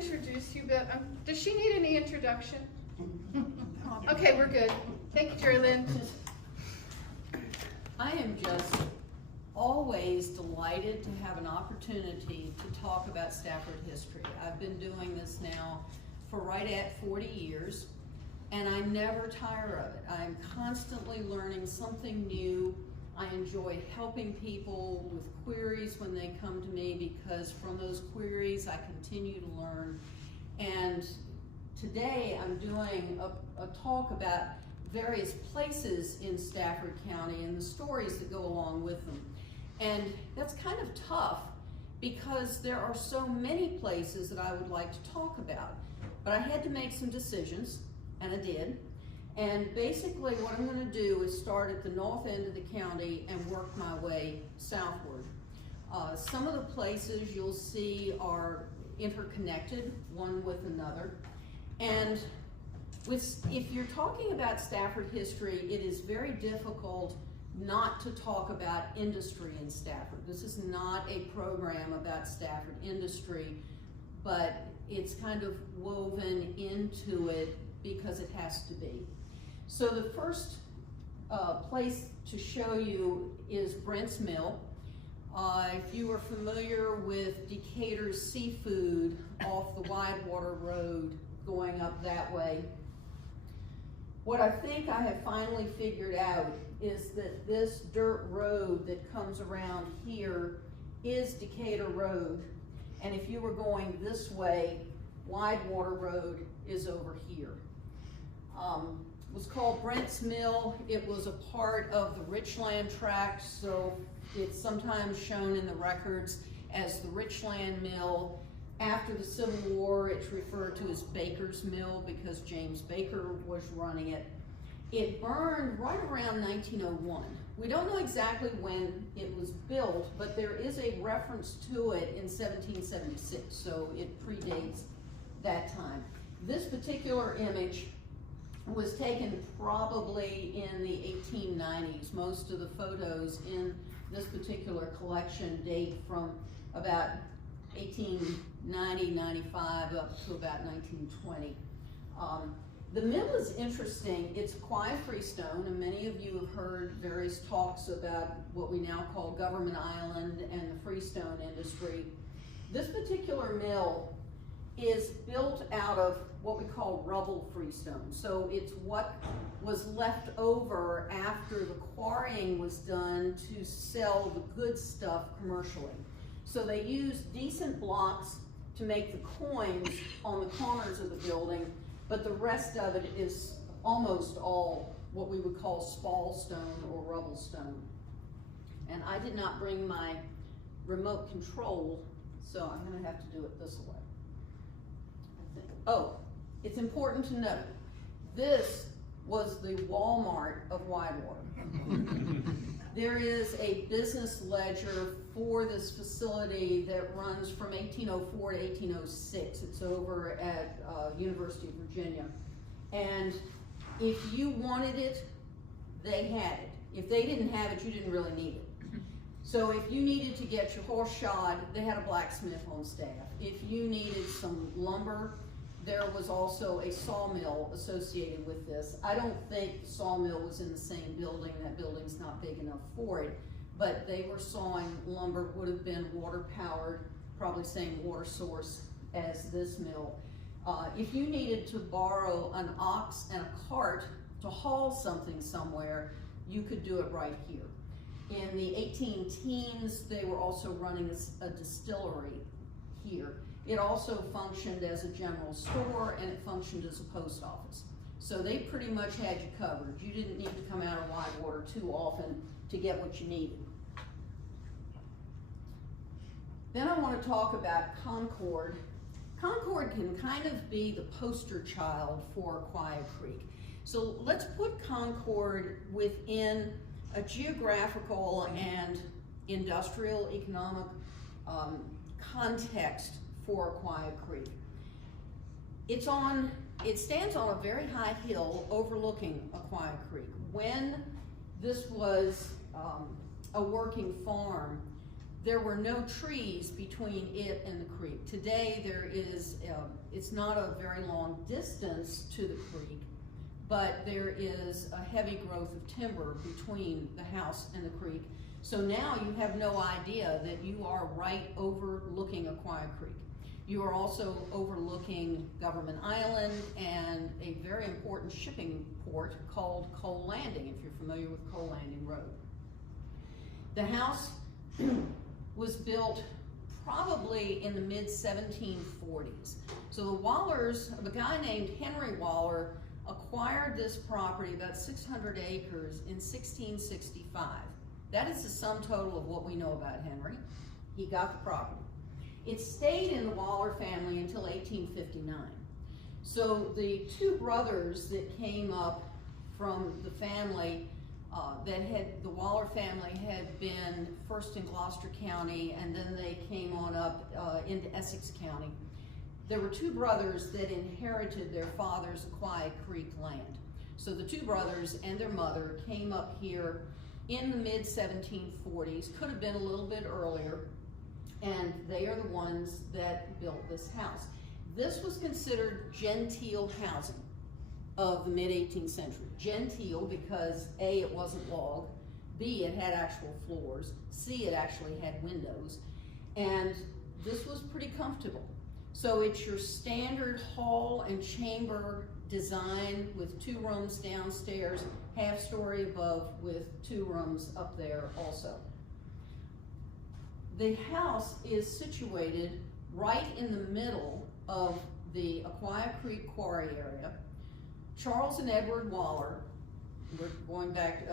introduce you, but does she need any introduction? Okay, we're good. Thank you, Jerrilynn. I am just always delighted to have an opportunity to talk about Stafford history. I've been doing this now for right at 40 years, and I never tire of it. I'm constantly learning something new. I enjoy helping people with queries when they come to me, because from those queries I continue to learn. And today I'm doing a talk about various places in Stafford County and the stories that go along with them. And that's kind of tough because there are so many places that I would like to talk about. But I had to make some decisions, and I did. And basically what I'm going to do is start at the north end of the county and work my way southward. Some of the places you'll see are interconnected one with another. And if you're talking about Stafford history, it is very difficult not to talk about industry in Stafford. This is not a program about Stafford industry, but it's kind of woven into it because it has to be. So the first place to show you is Brent's Mill. If you are familiar with Decatur's Seafood off the Widewater Road going up that way, what I think I have finally figured out is that this dirt road that comes around here is Decatur Road. And if you were going this way, Widewater Road is over here. It was called Brent's Mill. It was a part of the Richland Tract, so it's sometimes shown in the records as the Richland Mill. After the Civil War, it's referred to as Baker's Mill because James Baker was running it. It burned right around 1901. We don't know exactly when it was built, but there is a reference to it in 1776, so it predates that time. This particular image was taken probably in the 1890s. Most of the photos in this particular collection date from about 1890, 95 up to about 1920. The mill is interesting. It's a quiet freestone, and many of you have heard various talks about what we now call Government Island and the freestone industry. This particular mill is built out of what we call rubble freestone. So it's what was left over after the quarrying was done to sell the good stuff commercially. So they used decent blocks to make the coins on the corners of the building, but the rest of it is almost all what we would call spall stone or rubble stone. And I did not bring my remote control, so I'm going to have to do it this way. Oh, it's important to note, this was the Walmart of Widewater. There is a business ledger for this facility that runs from 1804 to 1806. It's over at University of Virginia. And if you wanted it, they had it. If they didn't have it, you didn't really need it. So if you needed to get your horse shod, they had a blacksmith on staff. If you needed some lumber, there was also a sawmill associated with this. I don't think the sawmill was in the same building. That building's not big enough for it, but they were sawing lumber, would have been water powered, probably same water source as this mill. If you needed to borrow an ox and a cart to haul something somewhere, you could do it right here. In the 18-teens, they were also running a distillery here. It also functioned as a general store, and it functioned as a post office. So they pretty much had you covered. You didn't need to come out of Widewater too often to get what you needed. Then I want to talk about Concord. Concord can kind of be the poster child for Quiet Creek. So let's put Concord within a geographical and industrial economic context for Quiet Creek. It stands on a very high hill overlooking Quiet Creek. When this was a working farm, there were no trees between it and the creek. Today there is, it's not a very long distance to the creek, but there is a heavy growth of timber between the house and the creek. So now you have no idea that you are right overlooking Aquia Creek. You are also overlooking Government Island and a very important shipping port called Cole Landing, if you're familiar with Cole Landing Road. The house was built probably in the mid-1740s. So the Wallers, a guy named Henry Waller, acquired this property, about 600 acres, in 1665. That is the sum total of what we know about Henry. He got the property. It stayed in the Waller family until 1859. So the two brothers that came up from the family, the Waller family had been first in Gloucester County, and then they came on up into Essex County. There were two brothers that inherited their father's Aquia Creek land. So the two brothers and their mother came up here in the mid-1740s, could have been a little bit earlier, and they are the ones that built this house. This was considered genteel housing of the mid-18th century. Genteel because A, it wasn't log, B, it had actual floors, C, it actually had windows, and this was pretty comfortable. So it's your standard hall and chamber design with 2 rooms downstairs, half-story above with 2 rooms up there also. The house is situated right in the middle of the Aquia Creek quarry area. Charles and Edward Waller, we're going back,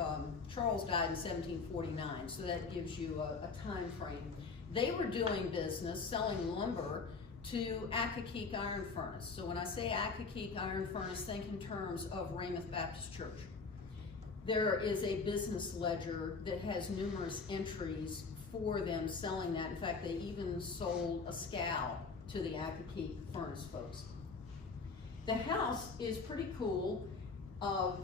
Charles died in 1749, so that gives you a time frame. They were doing business, selling lumber to Accokeek Iron Furnace. So when I say Accokeek Iron Furnace, think in terms of Weymouth Baptist Church. There is a business ledger that has numerous entries for them selling that. In fact, they even sold a scow to the Accokeek Furnace folks. The house is pretty cool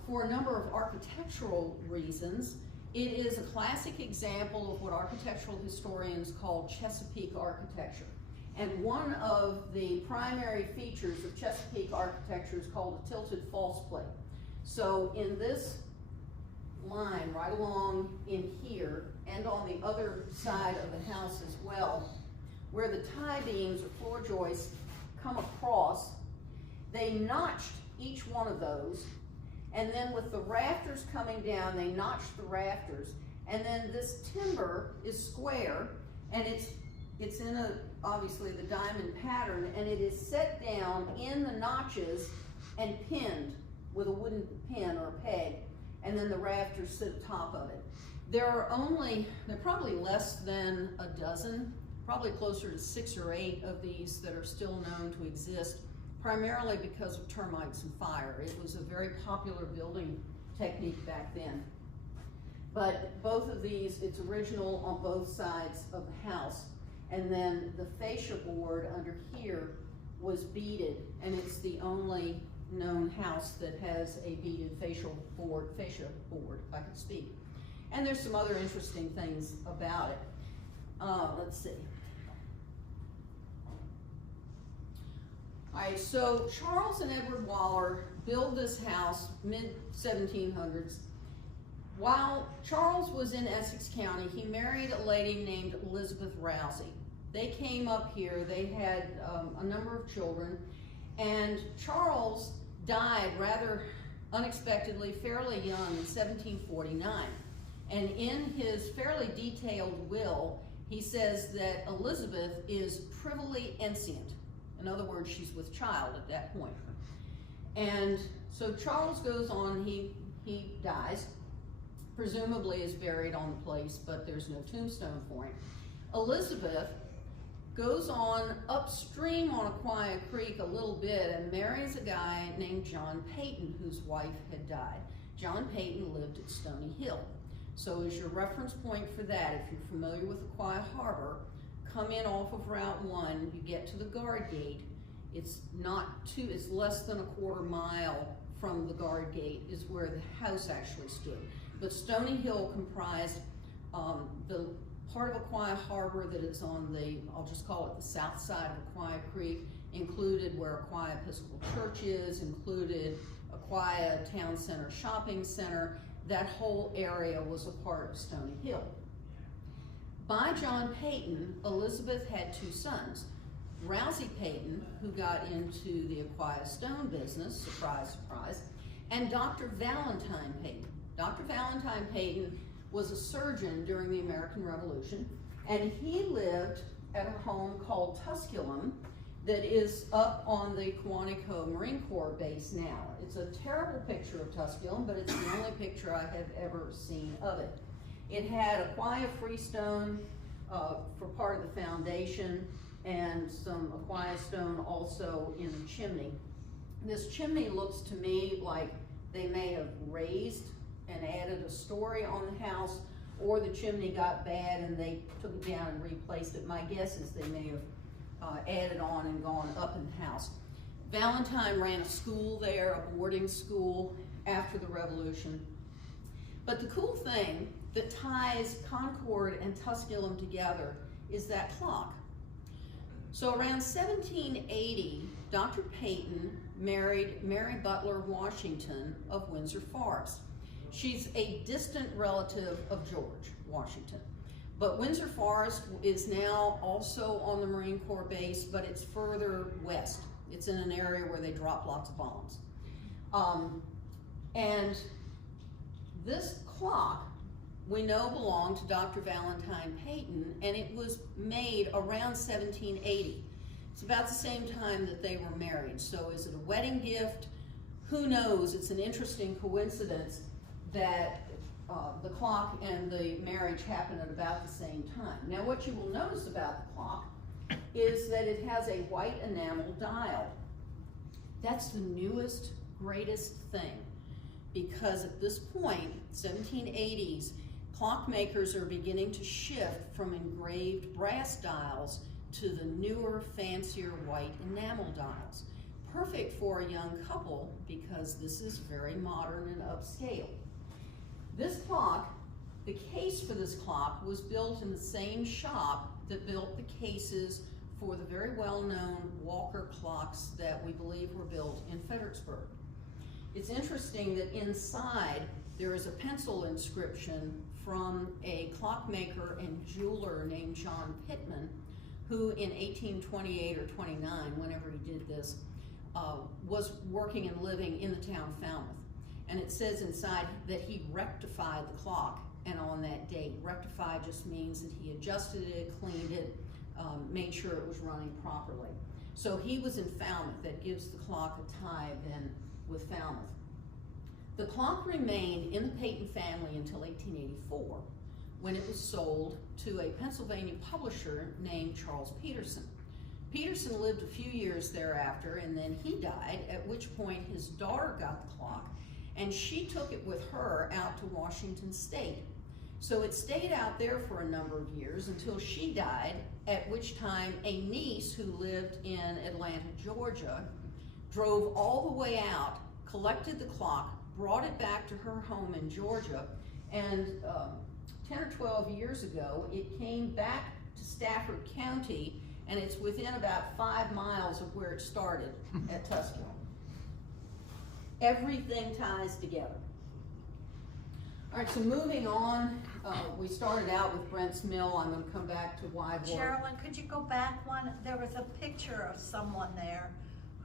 for a number of architectural reasons. It is a classic example of what architectural historians call Chesapeake architecture. And one of the primary features of Chesapeake architecture is called a tilted false plate. So in this line right along in here and on the other side of the house as well, where the tie beams or floor joists come across, they notched each one of those, and then with the rafters coming down, they notched the rafters, and then this timber is square, and it's in obviously the diamond pattern, and it is set down in the notches and pinned with a wooden pin or a peg, and then the rafters sit atop of it. There are probably less than a dozen, probably closer to 6 or 8 of these that are still known to exist, primarily because of termites and fire. It was a very popular building technique back then. But both of these, it's original on both sides of the house. And then the fascia board under here was beaded, and it's the only known house that has a beaded fascia board, if I could speak. And there's some other interesting things about it. Let's see. All right, so Charles and Edward Waller built this house mid-1700s. While Charles was in Essex County, he married a lady named Elizabeth Rousey. They came up here, they had a number of children, and Charles died rather unexpectedly, fairly young, in 1749. And in his fairly detailed will, he says that Elizabeth is privily enceinte. In other words, she's with child at that point. And so Charles goes on, he dies, presumably is buried on the place, but there's no tombstone for him. Elizabeth goes on upstream on Aquia Creek a little bit and marries a guy named John Peyton, whose wife had died. John Peyton lived at Stony Hill. So as your reference point for that, if you're familiar with Aquia Harbor, come in off of Route 1, you get to the guard gate. It's less than a quarter mile from the guard gate is where the house actually stood. But Stony Hill comprised the Part of Aquia Harbor that is on the, I'll just call it the south side of Aquia Creek, included where Aquia Episcopal Church is, included Aquia Town Center Shopping Center. That whole area was a part of Stony Hill. By John Peyton, Elizabeth had 2 sons. Rousey Peyton, who got into the Aquia Stone business, surprise, surprise, and Dr. Valentine Peyton. Dr. Valentine Peyton was a surgeon during the American Revolution, and he lived at a home called Tusculum that is up on the Quantico Marine Corps base now. It's a terrible picture of Tusculum, but it's the only picture I have ever seen of it. It had Aquia freestone for part of the foundation, and some Aquia stone also in the chimney. This chimney looks to me like they may have raised and added a story on the house, or the chimney got bad and they took it down and replaced it. My guess is they may have added on and gone up in the house. Valentine ran a school there, a boarding school, after the Revolution. But the cool thing that ties Concord and Tusculum together is that clock. So around 1780, Dr. Peyton married Mary Butler Washington of Windsor Forest. She's a distant relative of George Washington. But Windsor Forest is now also on the Marine Corps base, but it's further west. It's in an area where they drop lots of bombs. And this clock, we know, belonged to Dr. Valentine Peyton, and it was made around 1780. It's about the same time that they were married. So is it a wedding gift? Who knows? It's an interesting coincidence that the clock and the marriage happened at about the same time. Now, what you will notice about the clock is that it has a white enamel dial. That's the newest, greatest thing, because at this point, 1780s, clockmakers are beginning to shift from engraved brass dials to the newer, fancier white enamel dials. Perfect for a young couple because this is very modern and upscale. This clock, the case for this clock, was built in the same shop that built the cases for the very well-known Walker clocks that we believe were built in Fredericksburg. It's interesting that inside there is a pencil inscription from a clockmaker and jeweler named John Pittman, who in 1828 or 29, whenever he did this, was working and living in the town of Falmouth. And it says inside that he rectified the clock, and on that date. Rectify just means that he adjusted it, cleaned it, made sure it was running properly. So he was in Falmouth. That gives the clock a tie then with Falmouth. The clock remained in the Peyton family until 1884, when it was sold to a Pennsylvania publisher named Charles Peterson. Peterson lived a few years thereafter, and then he died, at which point his daughter got the clock, and she took it with her out to Washington State. So it stayed out there for a number of years until she died, at which time a niece who lived in Atlanta, Georgia, drove all the way out, collected the clock, brought it back to her home in Georgia, and 10 or 12 years ago, it came back to Stafford County, and it's within about 5 miles of where it started at Tusculum. Everything ties together. All right, so moving on, we started out with Brent's Mill. I'm going to come back to Wyborg. Jerrilynn, could you go back one? There was a picture of someone there.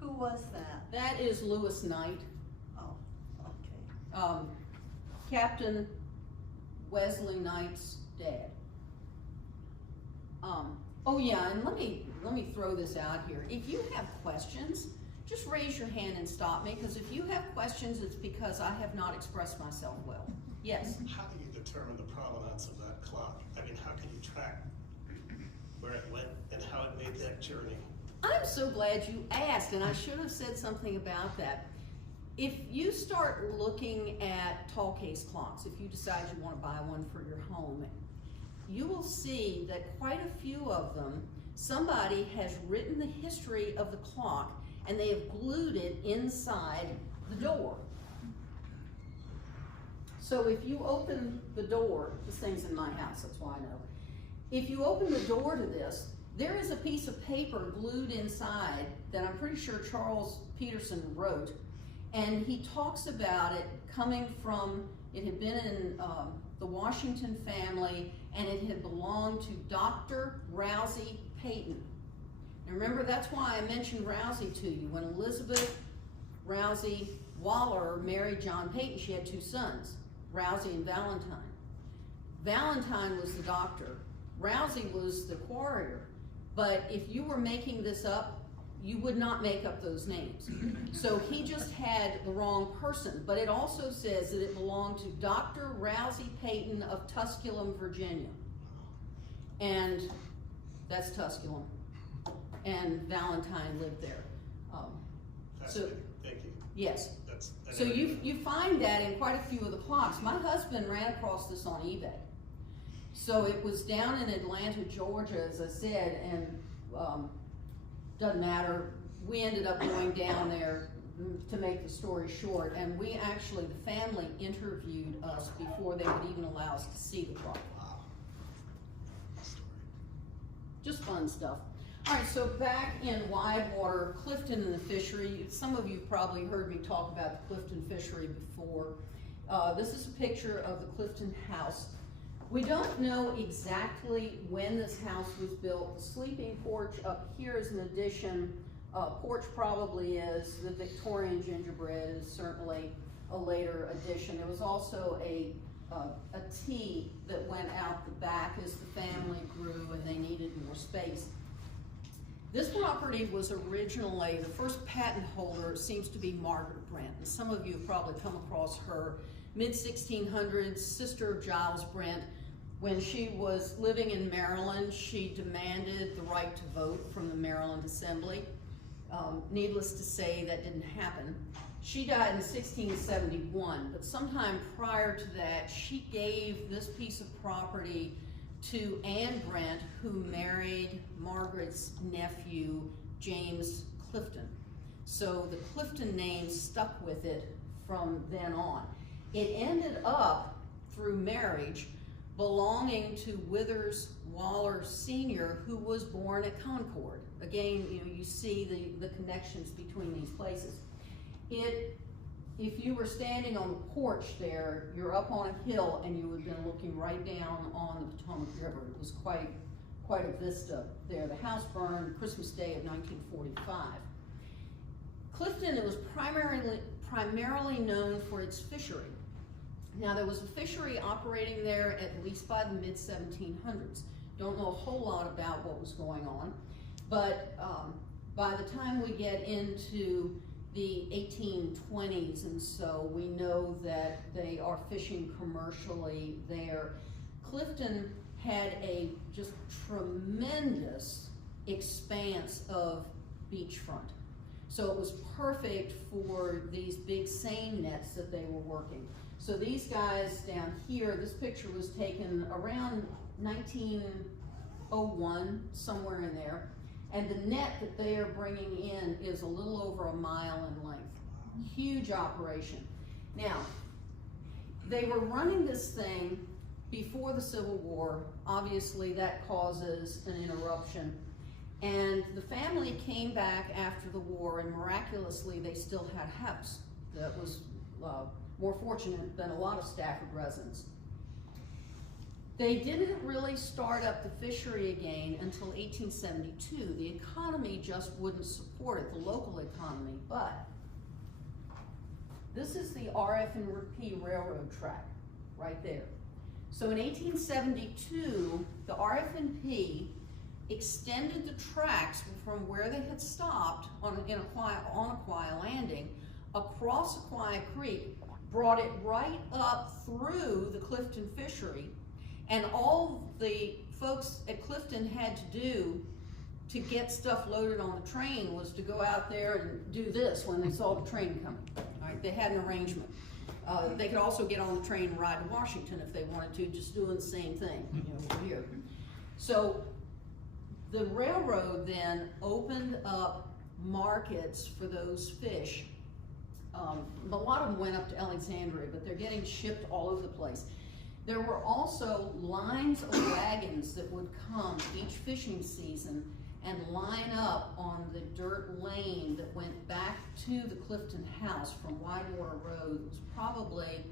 Who was that? That is Lewis Knight. Oh, okay. Captain Wesley Knight's dad. Oh yeah, and let me throw this out here. If you have questions, just raise your hand and stop me, because if you have questions, it's because I have not expressed myself well. Yes? How do you determine the provenance of that clock? I mean, how can you track where it went and how it made that journey? I'm so glad you asked, and I should have said something about that. If you start looking at tall case clocks, if you decide you want to buy one for your home, you will see that quite a few of them, somebody has written the history of the clock and they have glued it inside the door. So if you open the door, this thing's in my house, that's why I know. if you open the door to this, there is a piece of paper glued inside that I'm pretty sure Charles Peterson wrote, and he talks about it coming from, it had been in the Washington family, and it had belonged to Dr. Rousey Peyton. And remember, that's why I mentioned Rousey to you. When Elizabeth Rousey Waller married John Peyton, she had 2 sons, Rousey and Valentine. Valentine was the doctor. Rousey was the quarrier. But if you were making this up, you would not make up those names. So he just had the wrong person. But it also says that it belonged to Dr. Rousey Peyton of Tusculum, Virginia. And that's Tusculum. And Valentine lived there. Fascinating. Thank you. Yes. I So never knew that. you find that in quite a few of the clocks. My husband ran across this on eBay. So it was down in Atlanta, Georgia, as I said, and doesn't matter. We ended up going down there to make the story short, and we actually, the family interviewed us before they would even allow us to see the clock. Wow. Story. Just fun stuff. All right, so back in Widewater, Clifton and the fishery. Some of you probably heard me talk about the Clifton fishery before. This is a picture of the Clifton house. We don't know exactly when this house was built. The sleeping porch up here is an addition. Porch probably is. The Victorian gingerbread is certainly a later addition. There was also a T that went out the back as the family grew and they needed more space. This property was originally, the first patent holder seems to be Margaret Brent. And some of you have probably come across her. Mid-1600s, sister of Giles Brent. When she was living in Maryland, she demanded the right to vote from the Maryland Assembly. Needless to say, that didn't happen. She died in 1671, but sometime prior to that, she gave this piece of property to Anne Brent, who married Margaret's nephew, James Clifton. So the Clifton name stuck with it from then on. It ended up, through marriage, belonging to Withers Waller Sr., who was born at Concord. Again, you see the connections between these places. If you were standing on the porch there, you're up on a hill and you would have been looking right down on the Potomac River. It was quite a vista there. The house burned Christmas Day of 1945. Clifton, it was primarily known for its fishery. Now, there was a fishery operating there at least by the mid-1700s. Don't know a whole lot about what was going on, but by the time we get into the 1820s and so, we know that they are fishing commercially there. Clifton had a just tremendous expanse of beachfront. So it was perfect for these big seine nets that they were working. So these guys down here, this picture was taken around 1901, somewhere in there. And the net that they are bringing in is a little over a mile in length. Huge operation. Now, they were running this thing before the Civil War. Obviously, that causes an interruption. And the family came back after the war, and miraculously, they still had a house that was more fortunate than a lot of Stafford residents. They didn't really start up the fishery again until 1872. The economy just wouldn't support it, the local economy, but this is the RF&P railroad track right there. So in 1872, the RF&P extended the tracks from where they had stopped on Aquia Landing across Aquia Creek, brought it right up through the Clifton fishery, and all the folks at Clifton had to do to get stuff loaded on the train was to go out there and do this when they saw the train coming. All right, they had an arrangement. They could also get on the train and ride to Washington if they wanted to, just doing the same thing, over here. So the railroad then opened up markets for those fish. A lot of them went up to Alexandria, but they're getting shipped all over the place. There were also lines of wagons that would come each fishing season and line up on the dirt lane that went back to the Clifton house from Whitewater Road. It was probably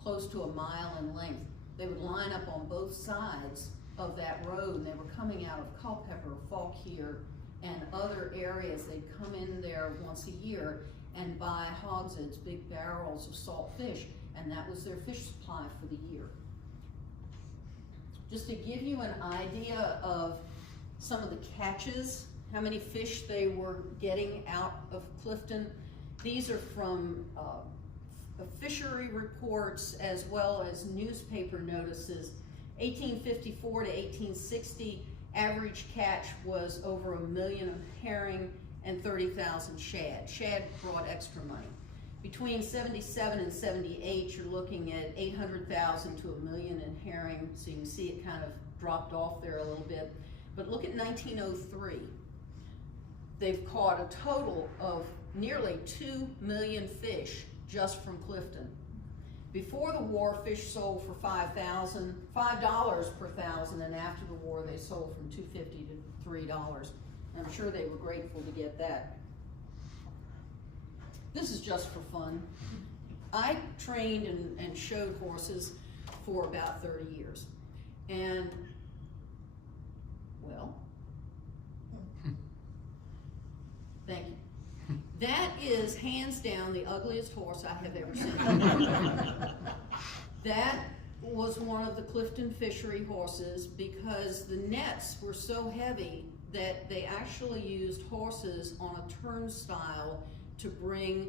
close to a mile in length. They would line up on both sides of that road, and they were coming out of Culpeper, Fauquier, and other areas. They'd come in there once a year and buy hogsheads, big barrels of salt fish, and that was their fish supply for the year. Just to give you an idea of some of the catches, how many fish they were getting out of Clifton, these are from fishery reports as well as newspaper notices. 1854 to 1860, average catch was over 1 million of herring and 30,000 shad. Shad brought extra money. Between 77 and 78, you're looking at 800,000 to 1 million in herring, so you can see it kind of dropped off there a little bit. But look at 1903. They've caught a total of nearly 2 million fish just from Clifton. Before the war, fish sold for $5 per thousand, and after the war, they sold from $2.50 to $3. And I'm sure they were grateful to get that. This is just for fun. I trained and showed horses for about 30 years. And, well, thank you. That is hands down the ugliest horse I have ever seen. That was one of the Clifton fishery horses because the nets were so heavy that they actually used horses on a turnstile to crank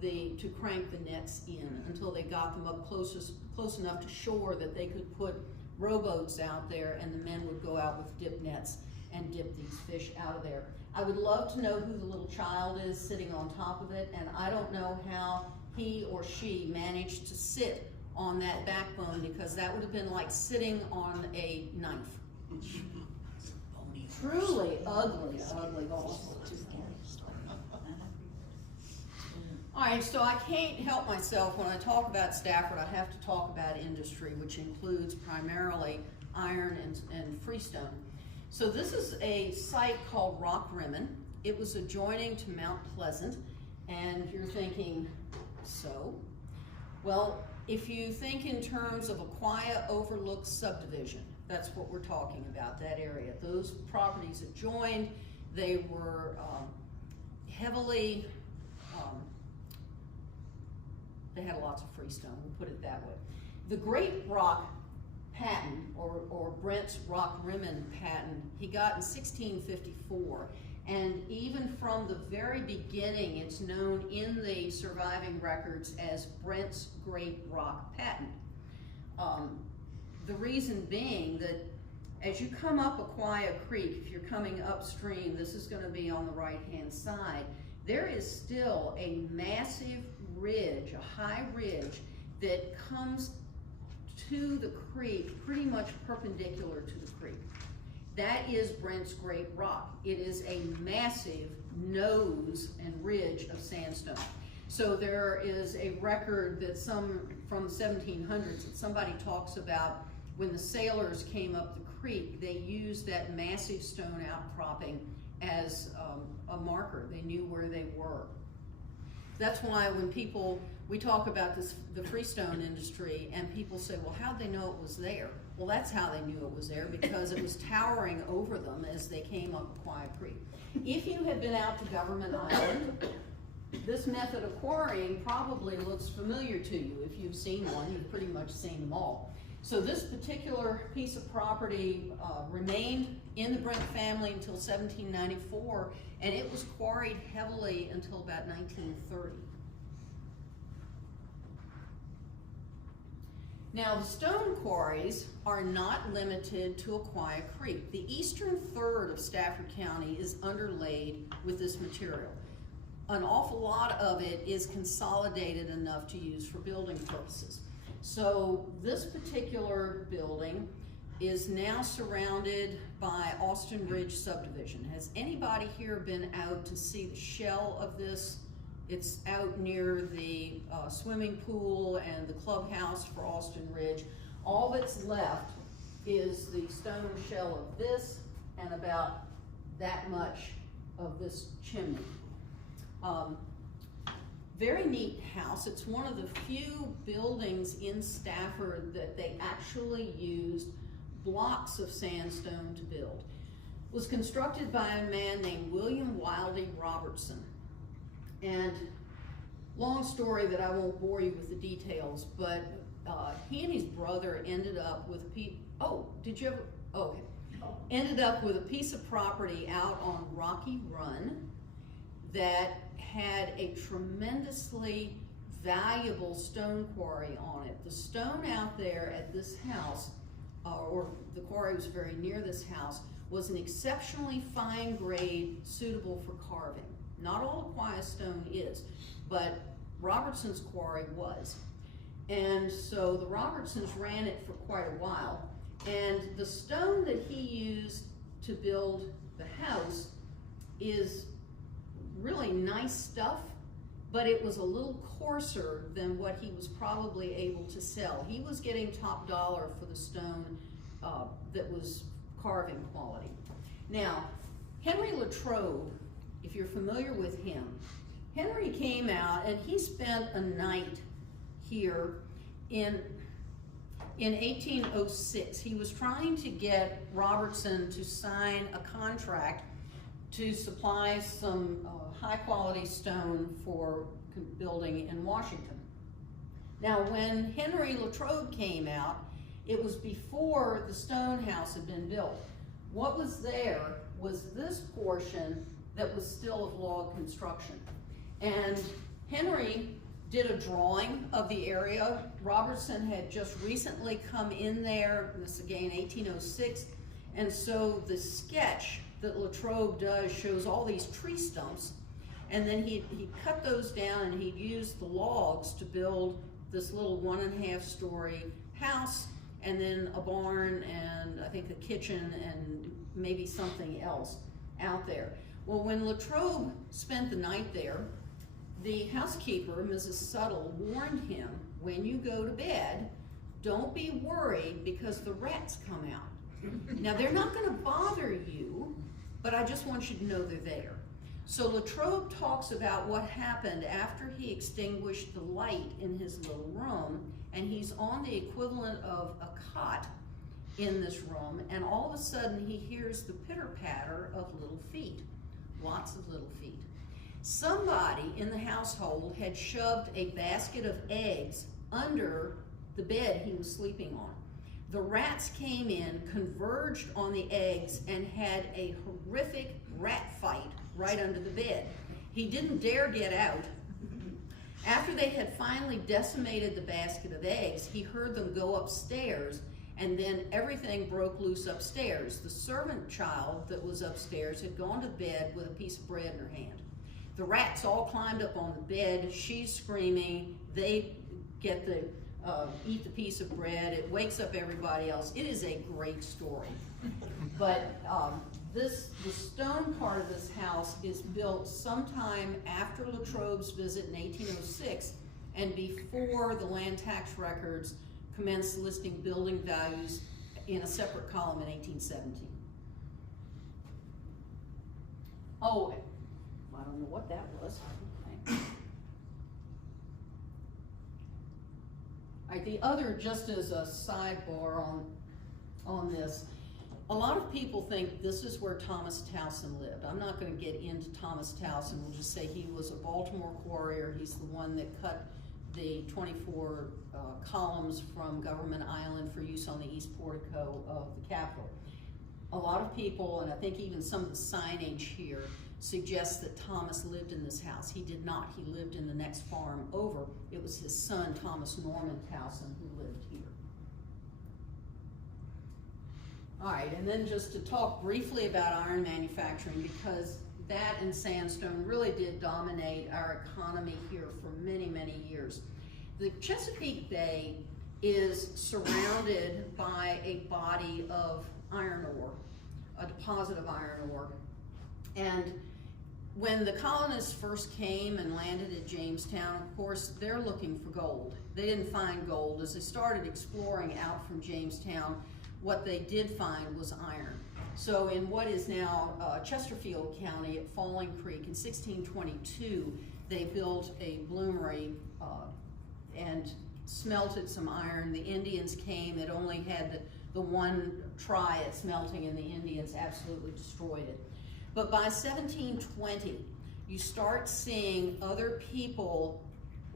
the nets in until they got them up close enough to shore that they could put rowboats out there, and the men would go out with dip nets and dip these fish out of there. I would love to know who the little child is sitting on top of it, and I don't know how he or she managed to sit on that backbone, because that would have been like sitting on a knife. Truly ugly, ugly horse. All right, so I can't help myself. When I talk about Stafford, I have to talk about industry, which includes primarily iron and freestone. So this is a site called Rock Rimmon. It was adjoining to Mount Pleasant, and you're thinking, so? Well, if you think in terms of a quiet overlooked subdivision, that's what we're talking about, that area. Those properties adjoined, they were heavily, they had lots of freestone, we'll put it that way. The Great Rock patent, or Brent's Rock Rimmon patent, he got in 1654, and even from the very beginning, it's known in the surviving records as Brent's Great Rock patent. The reason being that as you come up Aquia Creek, if you're coming upstream, this is going to be on the right-hand side, there is still a massive ridge, a high ridge, that comes to the creek, pretty much perpendicular to the creek. That is Brent's Great Rock. It is a massive nose and ridge of sandstone. So there is a record that from the 1700s that somebody talks about when the sailors came up the creek, they used that massive stone outcropping as a marker. They knew where they were. That's why when we talk about the freestone industry, and people say, well, how'd they know it was there? Well, that's how they knew it was there, because it was towering over them as they came up Aquia Creek. If you had been out to Government Island, this method of quarrying probably looks familiar to you. If you've seen one, you've pretty much seen them all. So this particular piece of property remained in the Brent family until 1794, and it was quarried heavily until about 1930. Now, the stone quarries are not limited to Aquia Creek. The eastern third of Stafford County is underlaid with this material. An awful lot of it is consolidated enough to use for building purposes. So this particular building is now surrounded by Austin Ridge subdivision. Has anybody here been out to see the shell of this? It's out near the swimming pool and the clubhouse for Austin Ridge. All that's left is the stone shell of this and about that much of this chimney. Very neat house. It's one of the few buildings in Stafford that they actually used blocks of sandstone to build. It was constructed by a man named William Wildey Robertson. And long story that I won't bore you with the details, but he and his brother ended up with ended up with a piece of property out on Rocky Run that had a tremendously valuable stone quarry on it. The stone out there at this house, or the quarry was very near this house, was an exceptionally fine grade suitable for carving. Not all Aquiah stone is, but Robertson's quarry was. And so the Robertsons ran it for quite a while. And the stone that he used to build the house is really nice stuff, but it was a little coarser than what he was probably able to sell. He was getting top dollar for the stone that was carving quality. Now, Henry Latrobe, if you're familiar with him, Henry came out and he spent a night here in 1806. He was trying to get Robertson to sign a contract to supply some high quality stone for building in Washington. Now, when Henry Latrobe came out, it was before the stone house had been built. What was there was this portion that was still of log construction. And Henry did a drawing of the area. Robertson had just recently come in there, this again 1806, and so the sketch that Latrobe does shows all these tree stumps, and then he cut those down and he used the logs to build this little 1.5 story house, and then a barn and I think a kitchen and maybe something else out there. Well, when Latrobe spent the night there, the housekeeper, Mrs. Suttle, warned him, when you go to bed, don't be worried because the rats come out. Now, they're not gonna bother you, but I just want you to know they're there. So Latrobe talks about what happened after he extinguished the light in his little room, and he's on the equivalent of a cot in this room, and all of a sudden he hears the pitter-patter of little feet, lots of little feet. Somebody in the household had shoved a basket of eggs under the bed he was sleeping on. The rats came in, converged on the eggs, and had a horrific rat fight right under the bed. He didn't dare get out. After they had finally decimated the basket of eggs, he heard them go upstairs, and then everything broke loose upstairs. The servant child that was upstairs had gone to bed with a piece of bread in her hand. The rats all climbed up on the bed. She's screaming. They get the eat the piece of bread. It wakes up everybody else. It is a great story. But the stone part of this house is built sometime after Latrobe's visit in 1806 and before the land tax records commenced listing building values in a separate column in 1817. Oh, I don't know what that was. Okay. All right, the other, just as a sidebar on this, a lot of people think this is where Thomas Towson lived. I'm not going to get into Thomas Towson. We'll just say he was a Baltimore quarrier. He's the one that cut the 24 columns from Government Island for use on the east portico of the Capitol. A lot of people, and I think even some of the signage here, suggests that Thomas lived in this house. He did not. He lived in the next farm over. It was his son, Thomas Norman Towson, who lived here. All right, and then just to talk briefly about iron manufacturing, because that and sandstone really did dominate our economy here for many, many years. The Chesapeake Bay is surrounded by a body of iron ore, a deposit of iron ore. And when the colonists first came and landed at Jamestown, of course, they're looking for gold. They didn't find gold. As they started exploring out from Jamestown, what they did find was iron. So in what is now Chesterfield County at Falling Creek in 1622, they built a bloomery and smelted some iron. The Indians came. It only had the one try at smelting, and the Indians absolutely destroyed it. But by 1720, you start seeing other people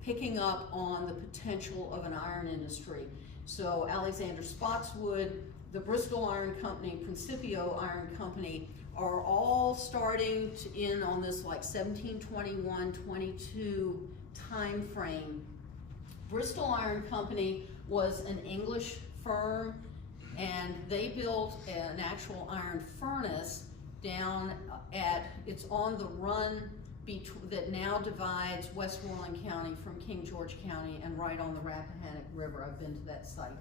picking up on the potential of an iron industry. So Alexander Spotswood, the Bristol Iron Company, Principio Iron Company are all starting to in on this like 1721-22 time frame. Bristol Iron Company was an English firm, and they built an actual iron furnace down at, it's on the run that now divides Westmoreland County from King George County and right on the Rappahannock River. I've been to that site.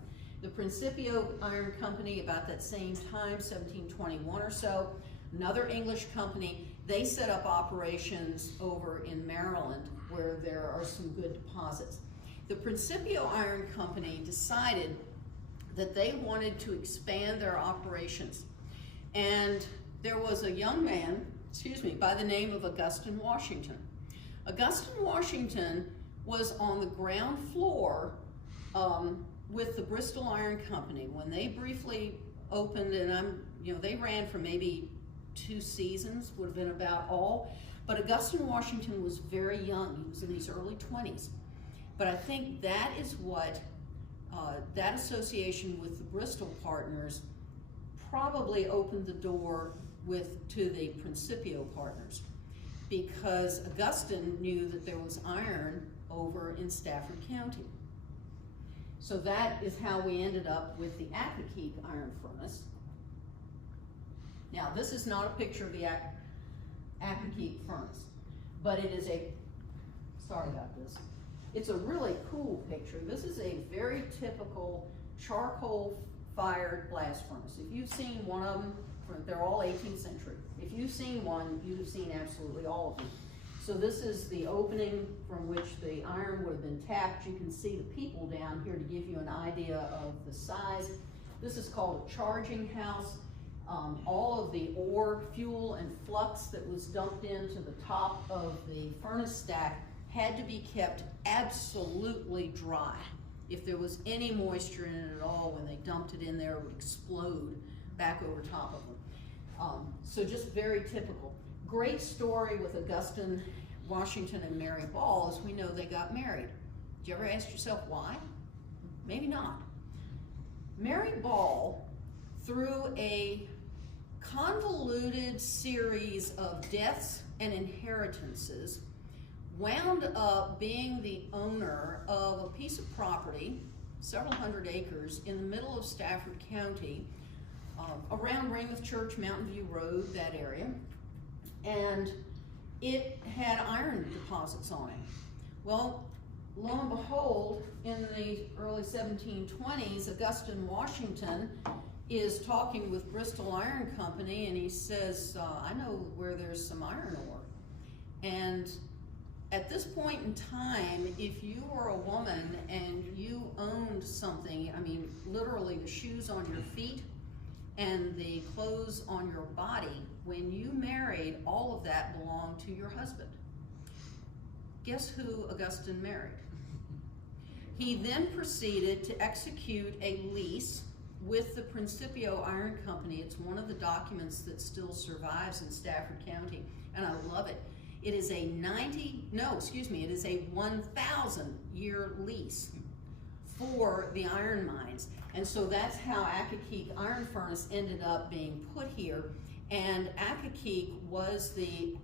The Principio Iron Company, about that same time, 1721 or so, another English company, they set up operations over in Maryland where there are some good deposits. The Principio Iron Company decided that they wanted to expand their operations, and there was a young man, by the name of Augustine Washington. Augustine Washington was on the ground floor with the Bristol Iron Company when they briefly opened, and they ran for maybe 2 seasons, would have been about all. But Augustine Washington was very young. He was in his early 20s. But I think that is what that association with the Bristol partners probably opened the door to the Principio partners, because Augustine knew that there was iron over in Stafford County. So that is how we ended up with the Accokeek iron furnace. Now, this is not a picture of the Accokeek furnace, but it is sorry about this. It's a really cool picture. This is a very typical charcoal-fired blast furnace. If you've seen one of them, they're all 18th century. If you've seen one, you'd have seen absolutely all of them. So this is the opening from which the iron would have been tapped. You can see the people down here to give you an idea of the size. This is called a charging house. All of the ore, fuel, and flux that was dumped into the top of the furnace stack had to be kept absolutely dry. If there was any moisture in it at all, when they dumped it in there, it would explode back over top of them. So just very typical. Great story with Augustine Washington and Mary Ball, as we know they got married. Did you ever ask yourself why? Maybe not. Mary Ball, through a convoluted series of deaths and inheritances, wound up being the owner of a piece of property, several hundred acres, in the middle of Stafford County, around Weymouth Church, Mountain View Road, that area, and it had iron deposits on it. Well, lo and behold, in the early 1720s, Augustine Washington is talking with Bristol Iron Company, and he says, I know where there's some iron ore. And at this point in time, if you were a woman and you owned something, I mean, literally the shoes on your feet and the clothes on your body, when you married, all of that belonged to your husband. Guess who Augustine married? He then proceeded to execute a lease with the Principio Iron Company. It's one of the documents that still survives in Stafford County, and I love it. It is a 1,000-year lease for the iron mines. And so that's how Accokeek Iron Furnace ended up being put here. And Accokeek was the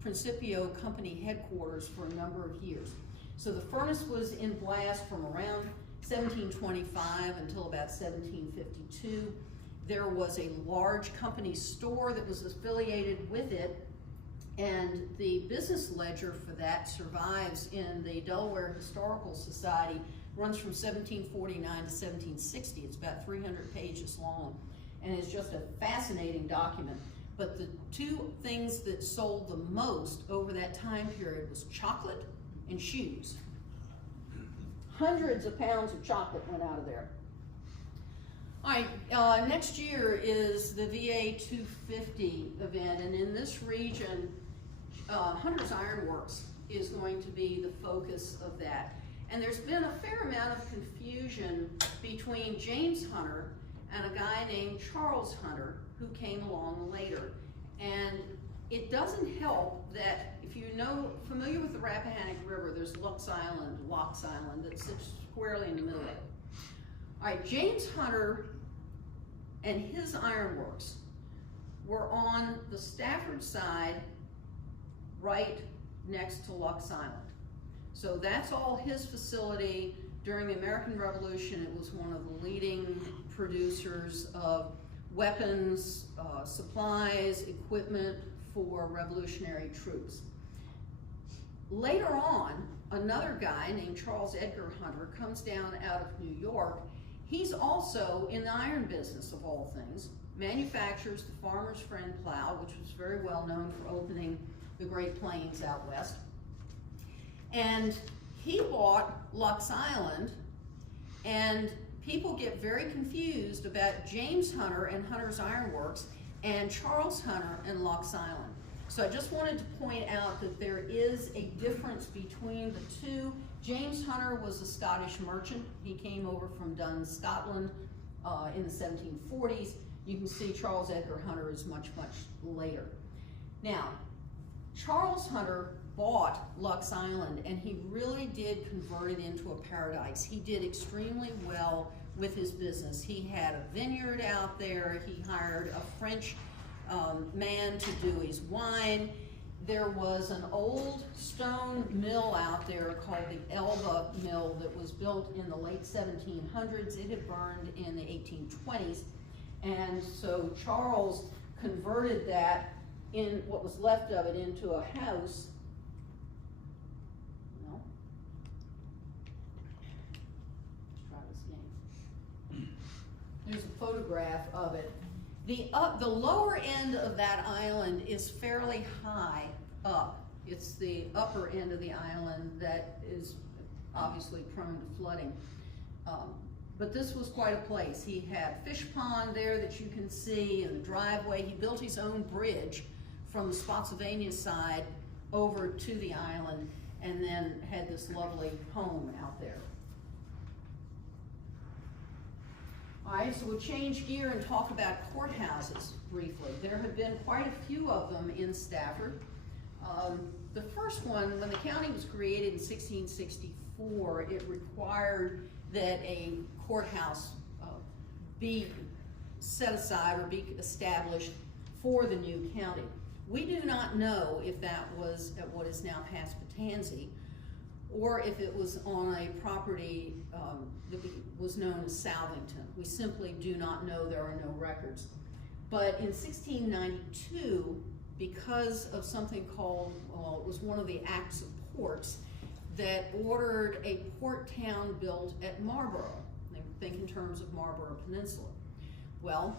Principio Company headquarters for a number of years. So the furnace was in blast from around 1725 until about 1752. There was a large company store that was affiliated with it, and the business ledger for that survives in the Delaware Historical Society, runs from 1749 to 1760. It's about 300 pages long, and it's just a fascinating document. But the two things that sold the most over that time period was chocolate and shoes. Hundreds of pounds of chocolate went out of there. All right, next year is the VA 250 event, and in this region, Hunter's Iron Works is going to be the focus of that. And there's been a fair amount of confusion between James Hunter and a guy named Charles Hunter, who came along later. And it doesn't help that if you know, familiar with the Rappahannock River, there's Locks Island that sits squarely in the middle of it. All right, James Hunter and his ironworks were on the Stafford side, right next to Locks Island. So that's all his facility. During the American Revolution, it was one of the leading producers of weapons, supplies, equipment for revolutionary troops. Later on, another guy named Charles Edgar Hunter comes down out of New York. He's also in the iron business, of all things, manufactures the Farmer's Friend plow, which was very well known for opening the Great Plains out west. And he bought Locks Island, and people get very confused about James Hunter and Hunter's Iron Works and Charles Hunter and Locks Island. So I just wanted to point out that there is a difference between the two. James Hunter was a Scottish merchant. He came over from Dun, Scotland in the 1740s. You can see Charles Edgar Hunter is much, much later. Now, Charles Hunter bought Locks Island, and he really did convert it into a paradise. He did extremely well with his business. He had a vineyard out there. He hired a French man to do his wine. There was an old stone mill out there called the Elba Mill that was built in the late 1700s. It had burned in the 1820s. And so Charles converted that, in what was left of it, into a house. No. Let's try this game. There's a photograph of it. The lower end of that island is fairly high up. It's the upper end of the island that is obviously prone to flooding. But this was quite a place. He had a fish pond there that you can see, and the driveway. He built his own bridge from the Spotsylvania side over to the island, and then had this lovely home out there. All right, so we'll change gear and talk about courthouses briefly. There have been quite a few of them in Stafford. The first one, when the county was created in 1664, it required that a courthouse be set aside or be established for the new county. We do not know if that was at what is now past Patanzi, or if it was on a property that was known as Salvington. We simply do not know. There are no records. But in 1692, because of something called, well, it was one of the Acts of Ports that ordered a port town built at Marlborough. They think in terms of Marlborough Peninsula. Well,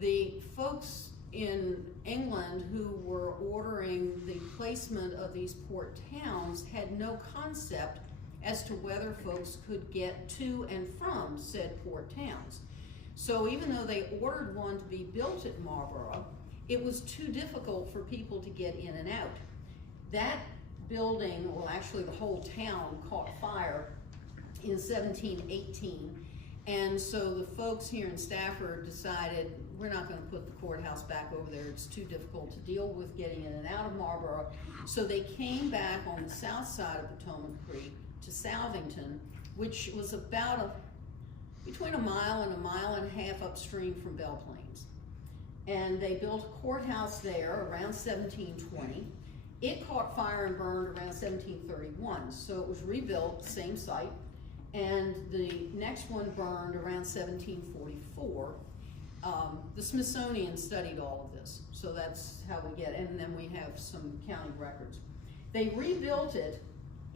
the folks in England who were ordering the placement of these port towns had no concept as to whether folks could get to and from said port towns. So even though they ordered one to be built at Marlborough, it was too difficult for people to get in and out. That building, well, actually the whole town, caught fire in 1718. And so the folks here in Stafford decided, we're not going to put the courthouse back over there. It's too difficult to deal with getting in and out of Marlborough. So they came back on the south side of Potomac Creek to Salvington, which was about between a mile and a half upstream from Belle Plains. And they built a courthouse there around 1720. It caught fire and burned around 1731. So it was rebuilt, same site. And the next one burned around 1744. The Smithsonian studied all of this, so that's how we get it. And then we have some county records. They rebuilt it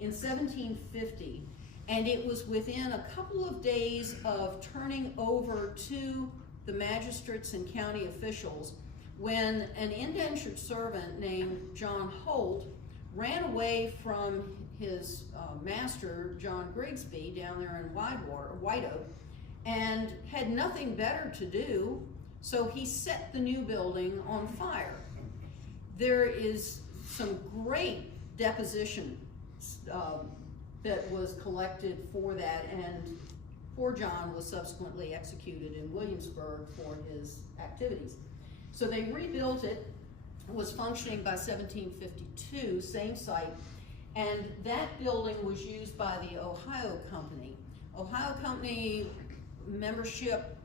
in 1750, and it was within a couple of days of turning over to the magistrates and county officials when an indentured servant named John Holt ran away from his master, John Grigsby, down there in White Oak, and had nothing better to do, so he set the new building on fire. There is some great deposition that was collected for that, and poor John was subsequently executed in Williamsburg for his activities. So they rebuilt it. It was functioning by 1752, same site, and that building was used by the Ohio Company. Ohio Company membership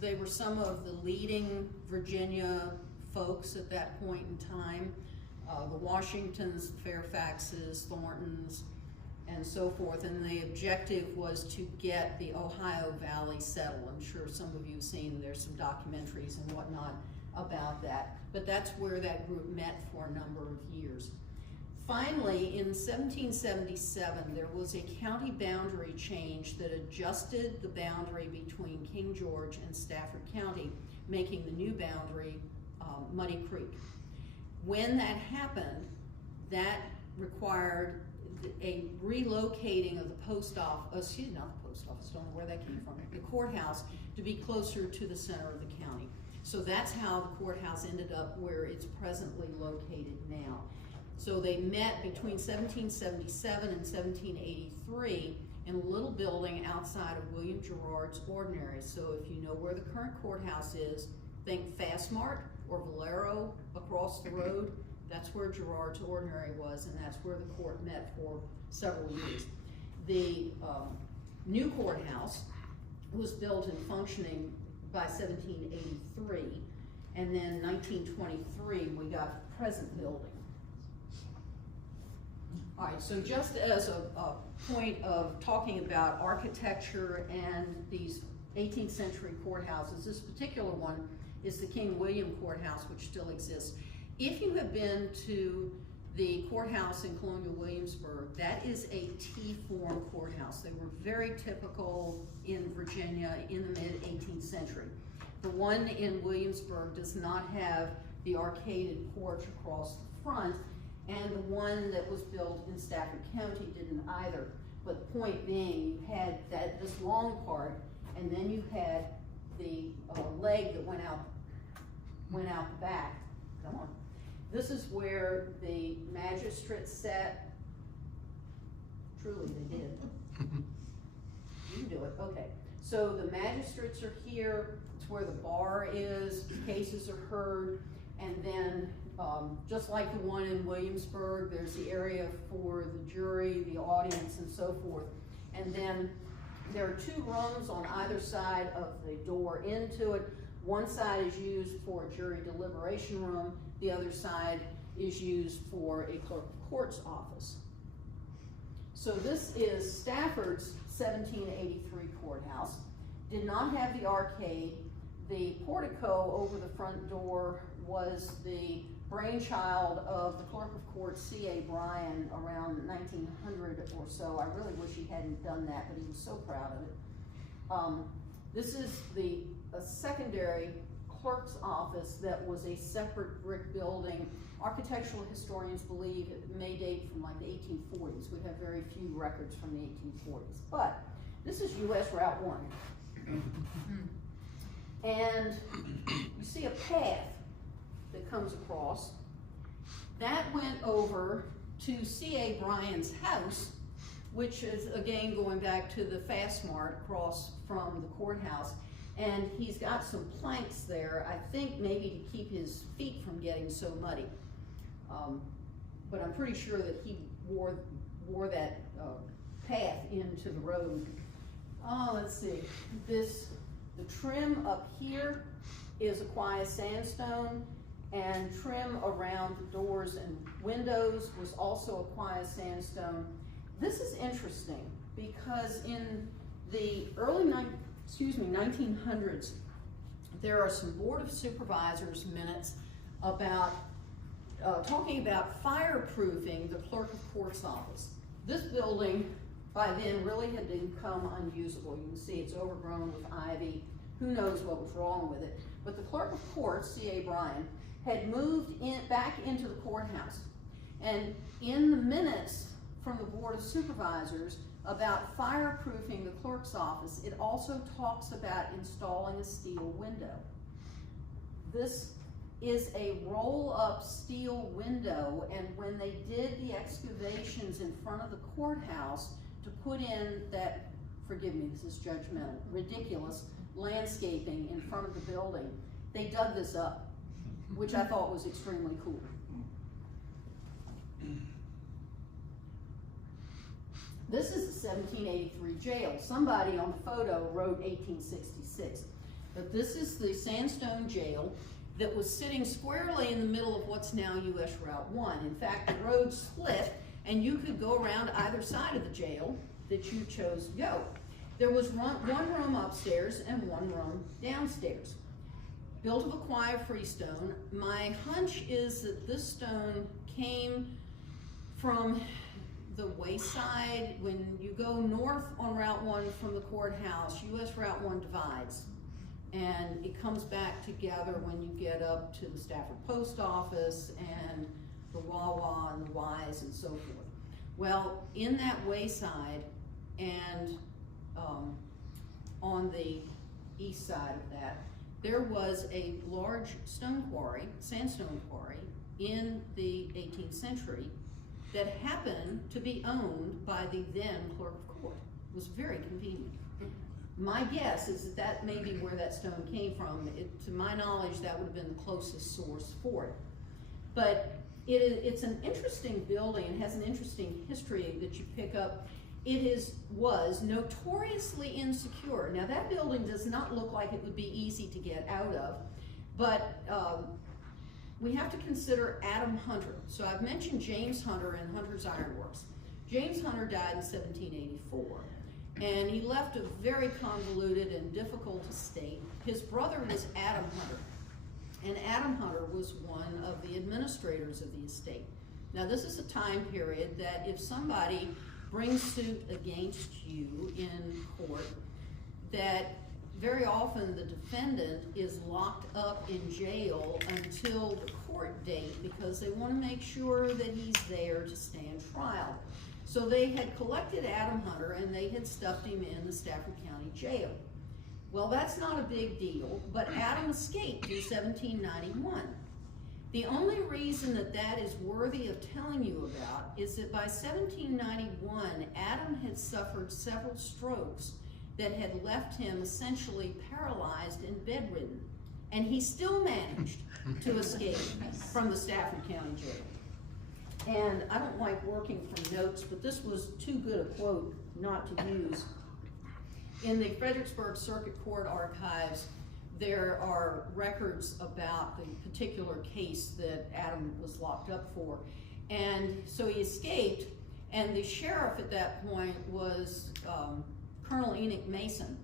they were some of the leading Virginia folks at that point in time. The Washingtons, Fairfaxes, Thorntons, and so forth, and the objective was to get the Ohio Valley settled. I'm sure some of you have seen, there's some documentaries and whatnot about that, but that's where that group met for a number of years. Finally, in 1777, there was a county boundary change that adjusted the boundary between King George and Stafford County, making the new boundary Muddy Creek. When that happened, that required a relocating of the post office, not the post office, don't know where that came from, the courthouse, to be closer to the center of the county. So that's how the courthouse ended up where it's presently located now. So they met between 1777 and 1783 in a little building outside of William Gerard's Ordinary. So if you know where the current courthouse is, think Fastmart or Valero across the road. That's where Gerard's Ordinary was, and that's where the court met for several years. The new courthouse was built and functioning by 1783, and then 1923 we got the present building. All right, so just as a point of talking about architecture and these 18th century courthouses, this particular one is the King William Courthouse, which still exists. If you have been to the courthouse in Colonial Williamsburg, that is a T-form courthouse. They were very typical in Virginia in the mid-18th century. The one in Williamsburg does not have the arcaded porch across the front, and the one that was built in Stafford County didn't either. But the point being, you had this long part, and then you had the leg that went out the back. Come on. This is where the magistrates sat. Truly, they did. You can do it. Okay. So the magistrates are here. It's where the bar is. Cases are heard, and then just like the one in Williamsburg, there's the area for the jury, the audience, and so forth. And then there are two rooms on either side of the door into it. One side is used for a jury deliberation room. The other side is used for a clerk of court's office. So this is Stafford's 1783 courthouse. Did not have the arcade. The portico over the front door was the brainchild of the clerk of court, C.A. Bryan, around 1900 or so. I really wish he hadn't done that, but he was so proud of it. This is a secondary clerk's office that was a separate brick building. Architectural historians believe it may date from like the 1840s. We have very few records from the 1840s. But this is US Route 1. And you see a path that comes across. That went over to C.A. Bryan's house, which is again going back to the Fastmart across from the courthouse. And he's got some planks there, I think maybe to keep his feet from getting so muddy. But I'm pretty sure that he wore that path into the road. Oh, let's see. The trim up here is Aquia sandstone, and trim around the doors and windows was also Aquia sandstone. This is interesting because in the early 1900s, there are some Board of Supervisors minutes about talking about fireproofing the clerk of court's office. This building by then really had become unusable. You can see it's overgrown with ivy. Who knows what was wrong with it. But the clerk of court, C.A. Bryan, had moved back into the courthouse. And in the minutes from the Board of Supervisors about fireproofing the clerk's office, it also talks about installing a steel window. This is a roll-up steel window, and when they did the excavations in front of the courthouse to put in that, forgive me, this is judgmental, ridiculous landscaping in front of the building, they dug this up, which I thought was extremely cool. This is the 1783 jail. Somebody on the photo wrote 1866. But this is the sandstone jail that was sitting squarely in the middle of what's now US Route 1. In fact, the road split, and you could go around either side of the jail that you chose to go. There was one room upstairs and one room downstairs. Built of a quiet freestone. My hunch is that this stone came from the wayside. When you go north on Route 1 from the courthouse, US Route 1 divides, and it comes back together when you get up to the Stafford Post Office and the Wawa and the Wise and so forth. Well, in that wayside and on the east side of that, there was a large stone quarry, sandstone quarry, in the 18th century that happened to be owned by the then clerk of court. It was very convenient. My guess is that that may be where that stone came from. To my knowledge, that would have been the closest source for it. But it's an interesting building. It has an interesting history that you pick up. It was notoriously insecure. Now, that building does not look like it would be easy to get out of, but we have to consider Adam Hunter. So I've mentioned James Hunter and Hunter's Ironworks. James Hunter died in 1784, and he left a very convoluted and difficult estate. His brother was Adam Hunter, and Adam Hunter was one of the administrators of the estate. Now, this is a time period that if somebody brings suit against you in court, that very often the defendant is locked up in jail until the court date because they want to make sure that he's there to stand trial. So they had collected Adam Hunter and they had stuffed him in the Stafford County jail. Well, that's not a big deal, but Adam escaped in 1791. The only reason that that is worthy of telling you about is that by 1791, Adam had suffered several strokes that had left him essentially paralyzed and bedridden. And he still managed to escape from the Stafford County jail. And I don't like working from notes, but this was too good a quote not to use. In the Fredericksburg Circuit Court archives, there are records about the particular case that Adam was locked up for. And so he escaped, and the sheriff at that point was Colonel Enoch Mason.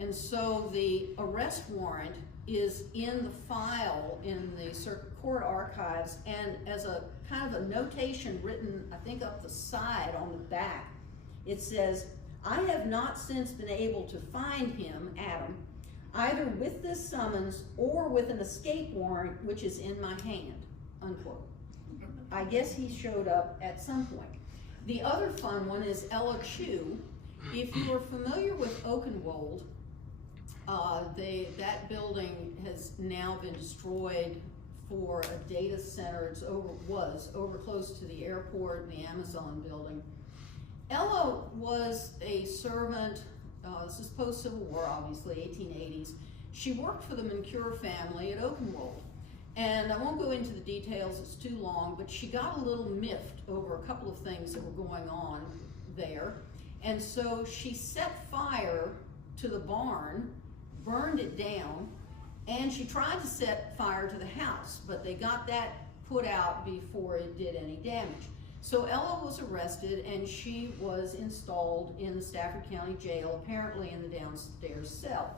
And so the arrest warrant is in the file in the Circuit Court archives, and as a kind of a notation written, I think up the side on the back, it says, "I have not since been able to find him, Adam, either with this summons or with an escape warrant which is in my hand," unquote. I guess he showed up at some point. The other fun one is Ella Chu. If you are familiar with Oakenwold, that building has now been destroyed for a data center. Was over close to the airport and the Amazon building. Ella was a servant. This is post-Civil War, obviously, 1880s. She worked for the Mancure family at Oakenwold. And I won't go into the details, it's too long, but she got a little miffed over a couple of things that were going on there. And so she set fire to the barn, burned it down, and she tried to set fire to the house, but they got that put out before it did any damage. So Ella was arrested and she was installed in the Stafford County Jail, apparently in the downstairs cell.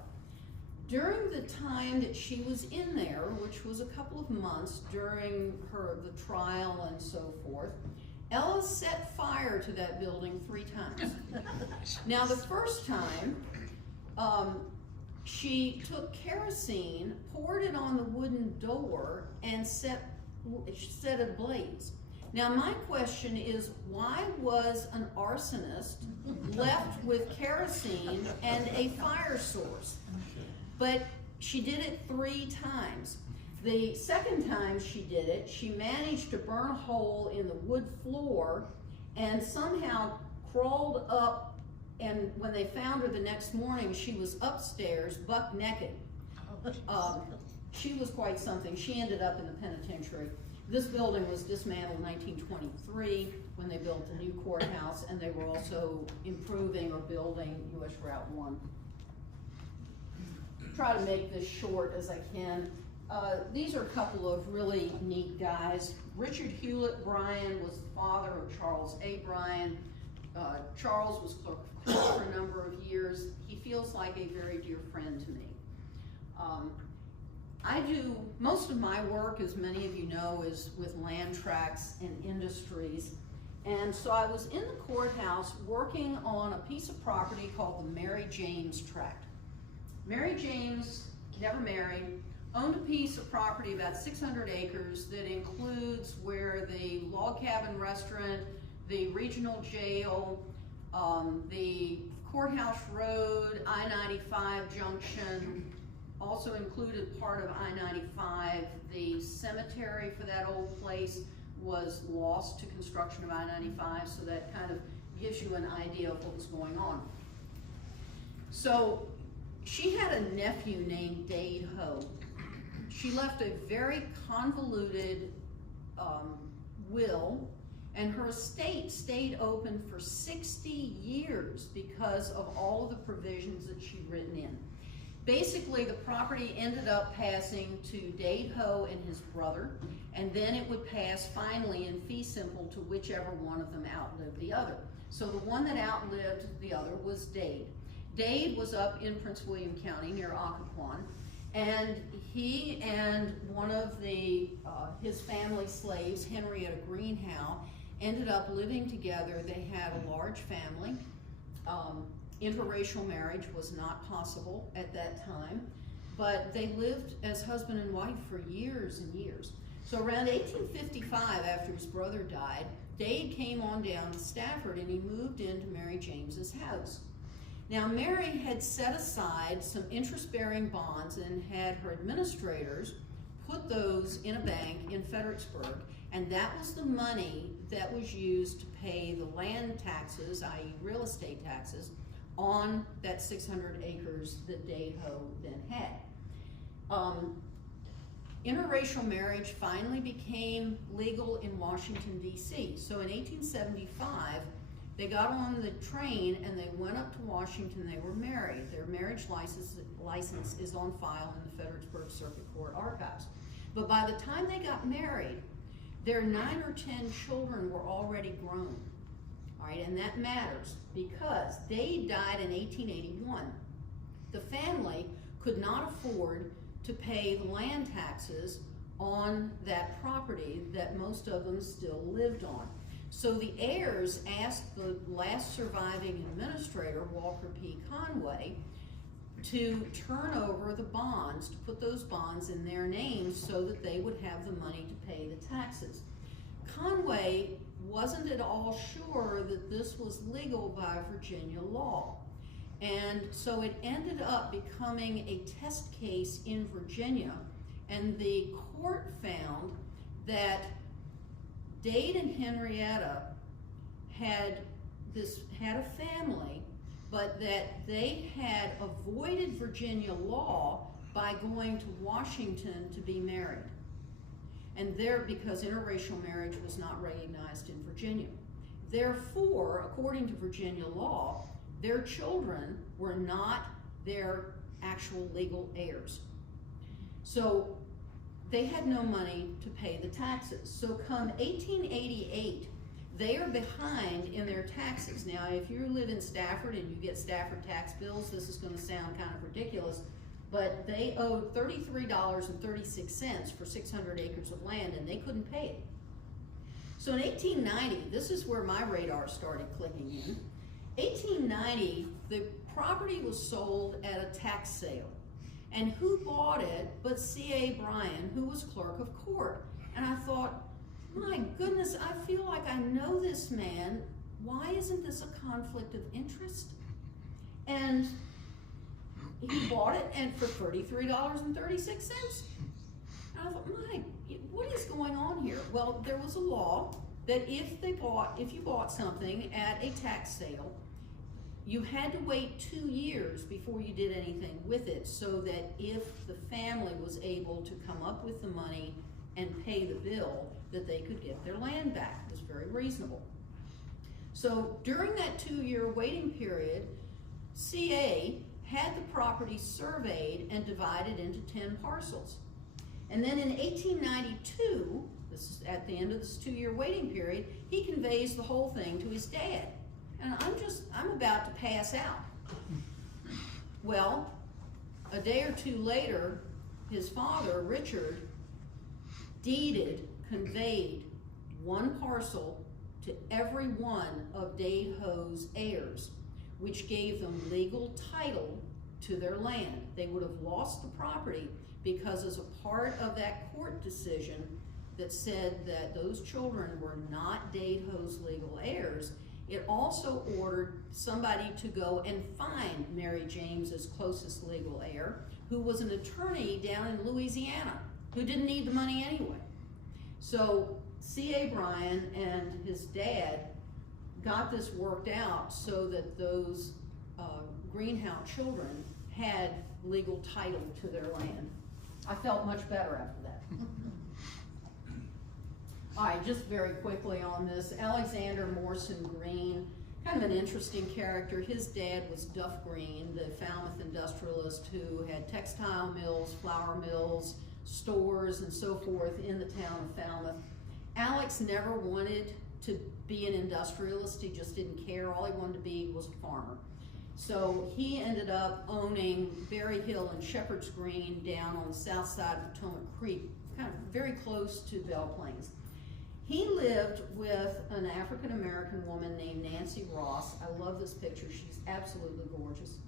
During the time that she was in there, which was a couple of months during the trial and so forth, Ella set fire to that building 3 times. Now the first time, she took kerosene, poured it on the wooden door, and set it ablaze. Now my question is, why was an arsonist left with kerosene and a fire source? But she did it 3 times. The second time she did it, she managed to burn a hole in the wood floor and somehow crawled up, and when they found her the next morning, she was upstairs, buck naked. She was quite something. She ended up in the penitentiary. This building was dismantled in 1923 when they built the new courthouse, and they were also improving or building US Route 1. Try to make this short as I can. These are a couple of really neat guys. Richard Hewlett Bryan was the father of Charles A. Bryan. Charles was clerk for a number of years. He feels like a very dear friend to me. I do, most of my work, as many of you know, is with land tracts and industries. And so I was in the courthouse working on a piece of property called the Mary James Tract. Mary James, never married, owned a piece of property about 600 acres that includes where the log cabin restaurant, the regional jail, the courthouse road, I-95 junction, also included part of I-95. The cemetery for that old place was lost to construction of I-95, so that kind of gives you an idea of what was going on. So she had a nephew named Dade Ho. She left a very convoluted will, and her estate stayed open for 60 years because of all of the provisions that she'd written in. Basically, the property ended up passing to Dade Ho and his brother, and then it would pass finally in fee simple to whichever one of them outlived the other. So the one that outlived the other was Dade. Dade was up in Prince William County near Occoquan, and he and one of his family slaves, Henrietta Greenhow, ended up living together. They had a large family. Interracial marriage was not possible at that time, but they lived as husband and wife for years and years. So around 1855, after his brother died, Dade came on down to Stafford and he moved into Mary James's house. Now Mary had set aside some interest-bearing bonds and had her administrators put those in a bank in Fredericksburg, and that was the money that was used to pay the land taxes, i.e. real estate taxes, on that 600 acres that Dade Ho then had. Interracial marriage finally became legal in Washington, D.C. So in 1875, they got on the train and they went up to Washington. They were married. Their marriage license is on file in the Fredericksburg Circuit Court archives. But by the time they got married, their 9 or 10 children were already grown. All right, and that matters because Dade died in 1881. The family could not afford to pay the land taxes on that property that most of them still lived on. So the heirs asked the last surviving administrator, Walker P. Conway, to turn over the bonds, to put those bonds in their names so that they would have the money to pay the taxes. Conway wasn't at all sure that this was legal by Virginia law. And so it ended up becoming a test case in Virginia, and the court found that Dade and Henrietta had a family, but that they had avoided Virginia law by going to Washington to be married. And because interracial marriage was not recognized in Virginia. Therefore, according to Virginia law, their children were not their actual legal heirs. So they had no money to pay the taxes. So come 1888, they are behind in their taxes. Now, if you live in Stafford and you get Stafford tax bills, this is going to sound kind of ridiculous, but they owed $33.36 for 600 acres of land, and they couldn't pay it. So in 1890, this is where my radar started clicking in. 1890, the property was sold at a tax sale. And who bought it but C.A. Bryan, who was clerk of court? And I thought, my goodness, I feel like I know this man. Why isn't this a conflict of interest? And he bought it and for $33.36. And I thought, what is going on here? Well, there was a law that if you bought something at a tax sale, you had to wait 2 years before you did anything with it, so that if the family was able to come up with the money and pay the bill, that they could get their land back. It was very reasonable. So during that 2-year waiting period, CA had the property surveyed and divided into 10 parcels. And then in 1892, this is at the end of this 2-year waiting period, he conveys the whole thing to his dad. And I'm about to pass out. Well, a day or two later, his father, Richard, conveyed one parcel to every one of Dave Ho's heirs, which gave them legal title to their land. They would have lost the property because as a part of that court decision that said that those children were not Dave Ho's legal heirs, it also ordered somebody to go and find Mary James's closest legal heir, who was an attorney down in Louisiana, who didn't need the money anyway. So C.A. Bryan and his dad got this worked out so that those Greenhouse children had legal title to their land. I felt much better after that. All right, just very quickly on this, Alexander Morson Green, kind of an interesting character. His dad was Duff Green, the Falmouth industrialist who had textile mills, flour mills, stores, and so forth in the town of Falmouth. Alex never wanted to be an industrialist. He just didn't care. All he wanted to be was a farmer. So he ended up owning Berry Hill and Shepherd's Green down on the south side of Potomac Creek, kind of very close to Belle Plains. He lived with an African-American woman named Nancy Ross. I love this picture. She's absolutely gorgeous.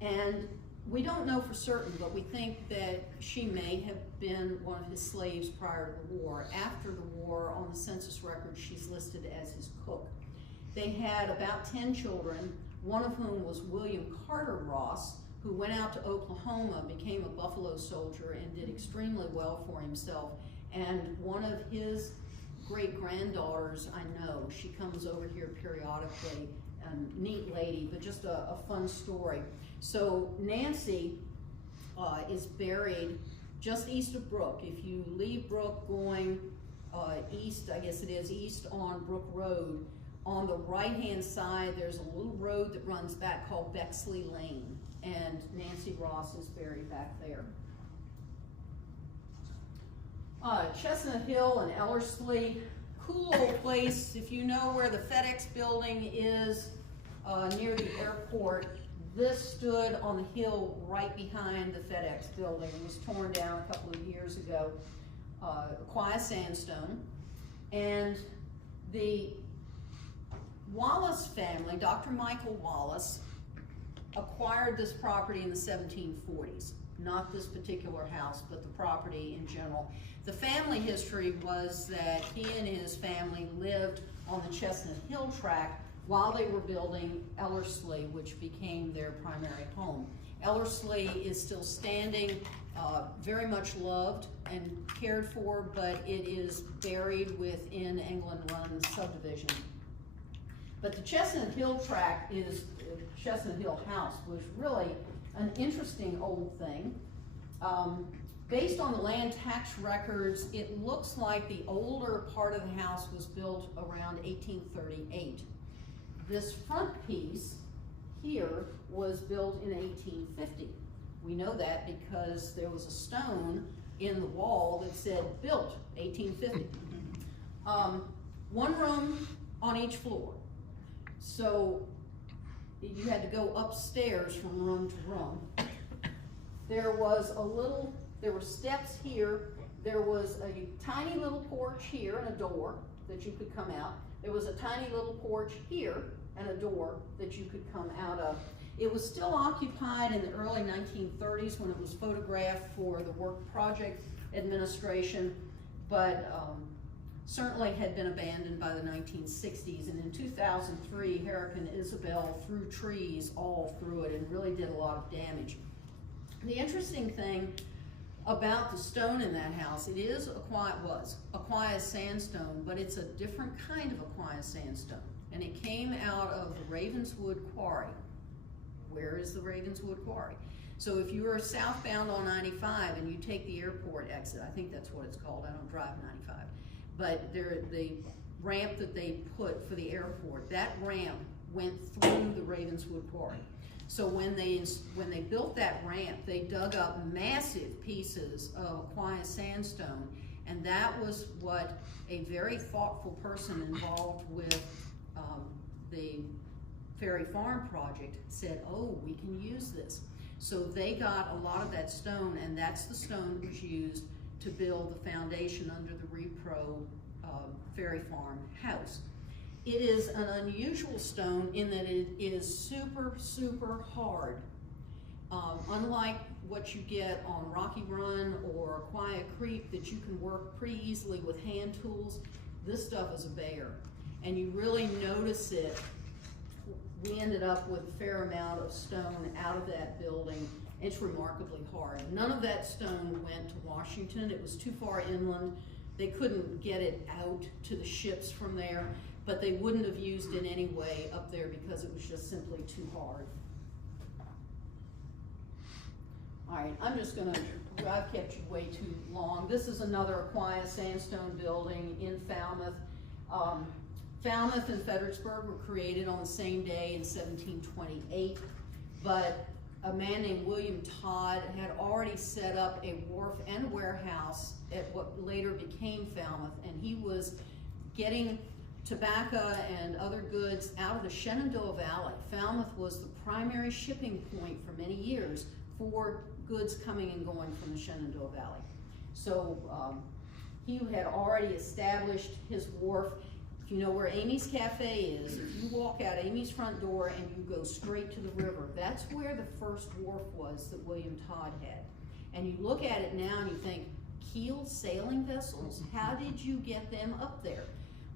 And we don't know for certain, but we think that she may have been one of his slaves prior to the war. After the war, on the census record, she's listed as his cook. They had about 10 children, one of whom was William Carter Ross, who went out to Oklahoma, became a Buffalo soldier, and did extremely well for himself. And one of his great-granddaughters, I know, she comes over here periodically, neat lady, but just a fun story. So Nancy is buried just east of Brook. If you leave Brook going east, I guess it is, east on Brook Road, on the right-hand side, there's a little road that runs back called Bexley Lane, and Nancy Ross is buried back there. Chestnut Hill and Ellerslie, cool old place. If you know where the FedEx building is near the airport, this stood on the hill right behind the FedEx building. It was torn down a couple of years ago. Quiet sandstone. And the Wallace family, Dr. Michael Wallace, acquired this property in the 1740s. Not this particular house, but the property in general. The family history was that he and his family lived on the Chestnut Hill tract while they were building Ellerslie, which became their primary home. Ellerslie is still standing, very much loved and cared for, but it is buried within England Run subdivision. But the Chestnut Hill tract is, Chestnut Hill House was really an interesting old thing. Based on the land tax records, it looks like the older part of the house was built around 1838. This front piece here was built in 1850. We know that because there was a stone in the wall that said built 1850. One room on each floor. So you had to go upstairs from room to room. There were steps here. There was a tiny little porch here and a door that you could come out. There was a tiny little porch here and a door that you could come out of. It was still occupied in the early 1930s when it was photographed for the Work Project Administration, but certainly had been abandoned by the 1960s. And in 2003, Hurricane Isabel threw trees all through it and really did a lot of damage. The interesting thing about the stone in that house, it is Aquia sandstone, but it's a different kind of Aquia sandstone. And it came out of the Ravenswood Quarry. Where is the Ravenswood Quarry? So if you are southbound on 95 and you take the airport exit, I think that's what it's called, I don't drive 95, but the ramp that they put for the airport, that ramp went through the Ravenswood Quarry. So when they built that ramp, they dug up massive pieces of Aquia sandstone, and that was what a very thoughtful person involved with the Ferry Farm project said, oh, we can use this. So they got a lot of that stone, and that's the stone that was used to build the foundation under the Repro Ferry Farm house. It is an unusual stone in that it is super, super hard. Unlike what you get on Rocky Run or Aquia Creek that you can work pretty easily with hand tools, this stuff is a bear. And you really notice it. We ended up with a fair amount of stone out of that building. It's remarkably hard. None of that stone went to Washington. It was too far inland. They couldn't get it out to the ships from there, but they wouldn't have used it anyway up there because it was just simply too hard. All right, I've kept you way too long. This is another Aquia sandstone building in Falmouth. Falmouth and Fredericksburg were created on the same day in 1728, but a man named William Todd had already set up a wharf and a warehouse at what later became Falmouth, and he was getting tobacco and other goods out of the Shenandoah Valley. Falmouth was the primary shipping point for many years for goods coming and going from the Shenandoah Valley. So he had already established his wharf. If you know where Amy's Cafe is, if you walk out Amy's front door and you go straight to the river, that's where the first wharf was that William Todd had. And you look at it now and you think, keeled sailing vessels? How did you get them up there?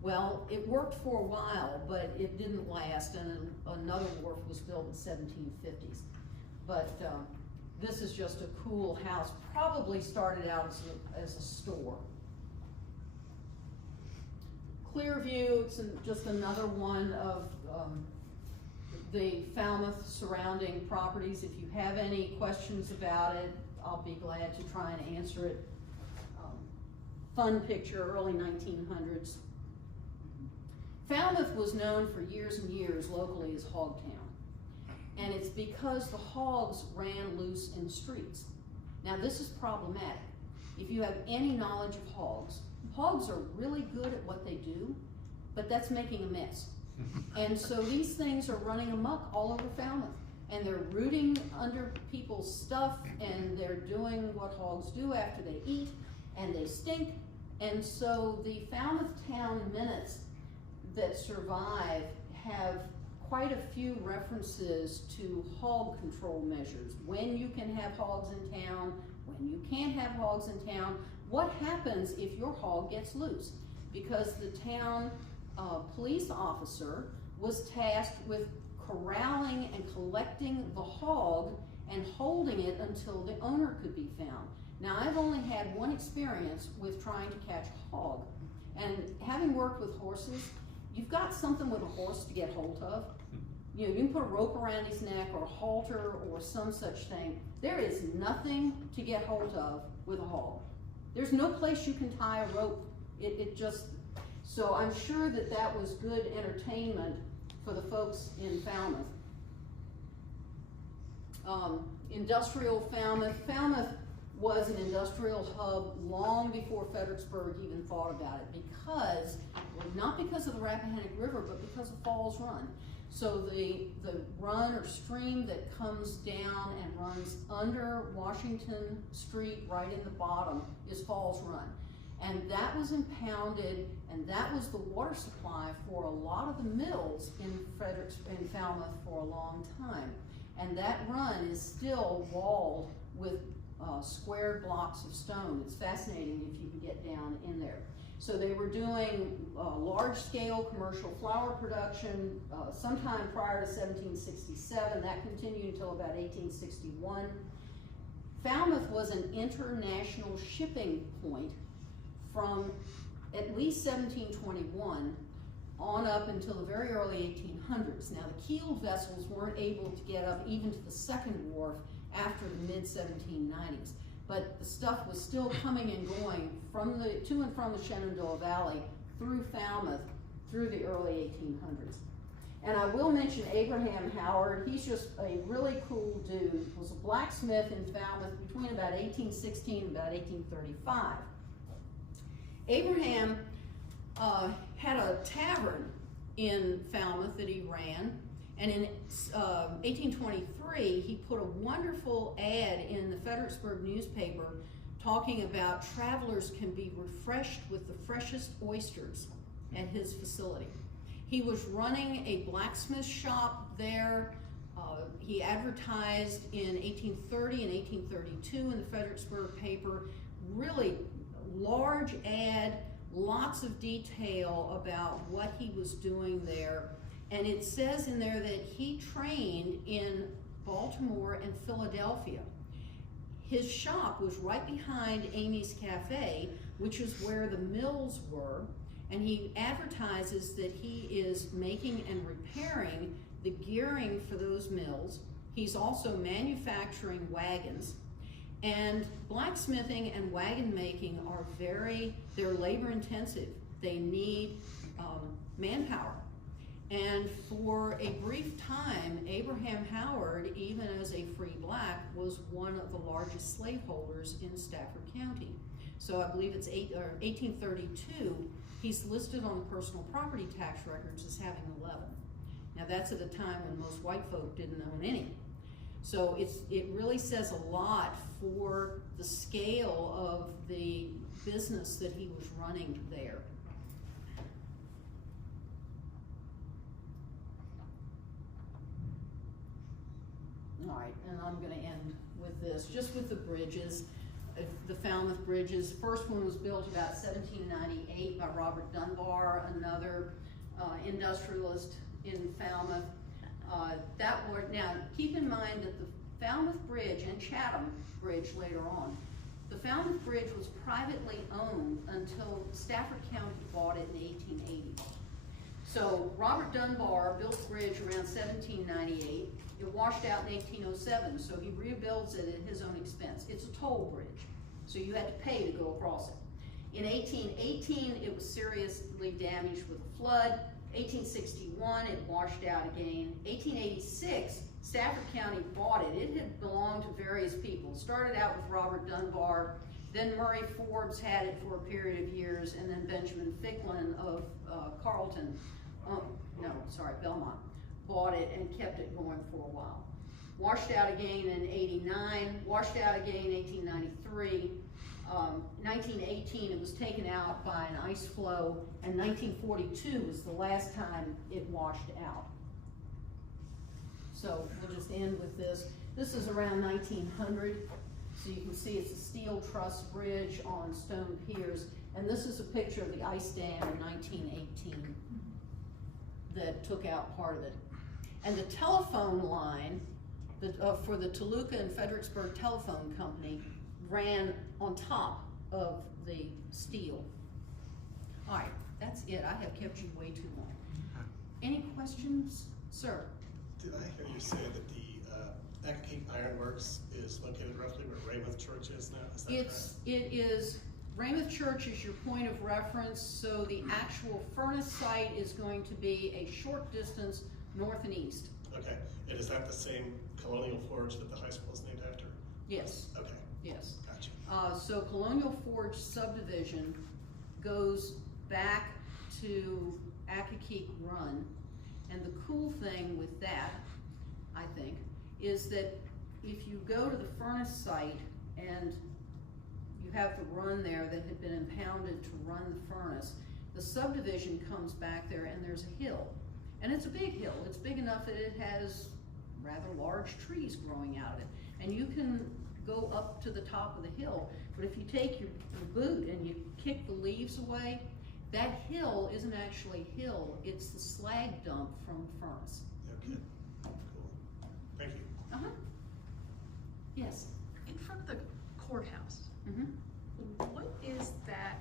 Well, it worked for a while, but it didn't last, and another wharf was built in the 1750s. But this is just a cool house, probably started out as a store. Clearview, it's just another one of the Falmouth surrounding properties. If you have any questions about it, I'll be glad to try and answer it. Fun picture, early 1900s. Falmouth was known for years and years locally as Hog Town. And it's because the hogs ran loose in the streets. Now this is problematic. If you have any knowledge of hogs, hogs are really good at what they do, but that's making a mess. And so these things are running amok all over Falmouth. And they're rooting under people's stuff, and they're doing what hogs do after they eat, and they stink. And so the Falmouth Town minutes that survive have quite a few references to hog control measures. When you can have hogs in town, when you can't have hogs in town, what happens if your hog gets loose? Because the town police officer was tasked with corralling and collecting the hog and holding it until the owner could be found. Now, I've only had one experience with trying to catch a hog, and having worked with horses, you've got something with a horse to get hold of. You know, you can put a rope around his neck or a halter or some such thing. There is nothing to get hold of with a hog. There's no place you can tie a rope. So I'm sure that that was good entertainment for the folks in Falmouth. Industrial Falmouth. Falmouth was an industrial hub long before Fredericksburg even thought about it, because, not because of the Rappahannock River, but because of Falls Run. So the run or stream that comes down and runs under Washington Street right in the bottom is Falls Run. And that was impounded, and that was the water supply for a lot of the mills in Falmouth for a long time. And that run is still walled with square blocks of stone. It's fascinating if you can get down in there. So they were doing large-scale commercial flour production sometime prior to 1767. That continued until about 1861. Falmouth was an international shipping point from at least 1721 on up until the very early 1800s. Now, the keeled vessels weren't able to get up even to the second wharf after the mid-1790s, but the stuff was still coming and going from to and from the Shenandoah Valley through Falmouth through the early 1800s. And I will mention Abraham Howard. He's just a really cool dude. Was a blacksmith in Falmouth between about 1816 and about 1835. Abraham had a tavern in Falmouth that he ran, and in 1823 he put a wonderful ad in the Fredericksburg newspaper talking about travelers can be refreshed with the freshest oysters at his facility. He was running a blacksmith shop there. He advertised in 1830 and 1832 in the Fredericksburg paper, really large ad, lots of detail about what he was doing there. And it says in there that he trained in Baltimore and Philadelphia. His shop was right behind Amy's Cafe, which is where the mills were, and he advertises that he is making and repairing the gearing for those mills. He's also manufacturing wagons. And blacksmithing and wagon making are they're labor intensive. They need manpower. And for a brief time, Abraham Howard, even as a free black, was one of the largest slaveholders in Stafford County. So I believe it's 1832, he's listed on the personal property tax records as having 11. Now that's at a time when most white folk didn't own any. So it really says a lot for the scale of the business that he was running there. All right, and I'm going to end with this, just with the bridges, the Falmouth bridges. First one was built about 1798 by Robert Dunbar, another industrialist in Falmouth. Now, keep in mind that the Falmouth Bridge and Chatham Bridge later on, the Falmouth Bridge was privately owned until Stafford County bought it in the 1880s. So Robert Dunbar built the bridge around 1798. It washed out in 1807, so he rebuilds it at his own expense. It's a toll bridge, so you had to pay to go across it. In 1818, it was seriously damaged with a flood. 1861, it washed out again. 1886, Stafford County bought it. It had belonged to various people. It started out with Robert Dunbar, then Murray Forbes had it for a period of years, and then Benjamin Ficklin of Belmont, bought it and kept it going for a while. Washed out again in 89, washed out again in 1893. 1918, it was taken out by an ice flow, and 1942 was the last time it washed out. So we'll just end with this. This is around 1900, so you can see it's a steel truss bridge on stone piers, and this is a picture of the ice dam in 1918 that took out part of it. And the telephone line for the Toluca and Fredericksburg Telephone Company ran on top of the steel. All right, that's it. I have kept you way too long. Any questions, sir? Did I hear you say that the Accokeek Iron Works is located roughly where Raymouth Church is now? Is that correct? It is, Raymouth Church is your point of reference, so the actual furnace site is going to be a short distance north and east. Okay, and is that the same Colonial Forge that the high school is named after? Yes. Okay. Yes. Gotcha. So Colonial Forge subdivision goes back to Accokeek Run, and the cool thing with that, I think, is that if you go to the furnace site and you have the run there that had been impounded to run the furnace, the subdivision comes back there and there's a hill. And it's a big hill. It's big enough that it has rather large trees growing out of it. And you can go up to the top of the hill, but if you take your boot and you kick the leaves away, that hill isn't actually a hill, it's the slag dump from the furnace. Okay, cool. Thank you. Uh-huh. Yes. In front of the courthouse, Mm-hmm. what is that?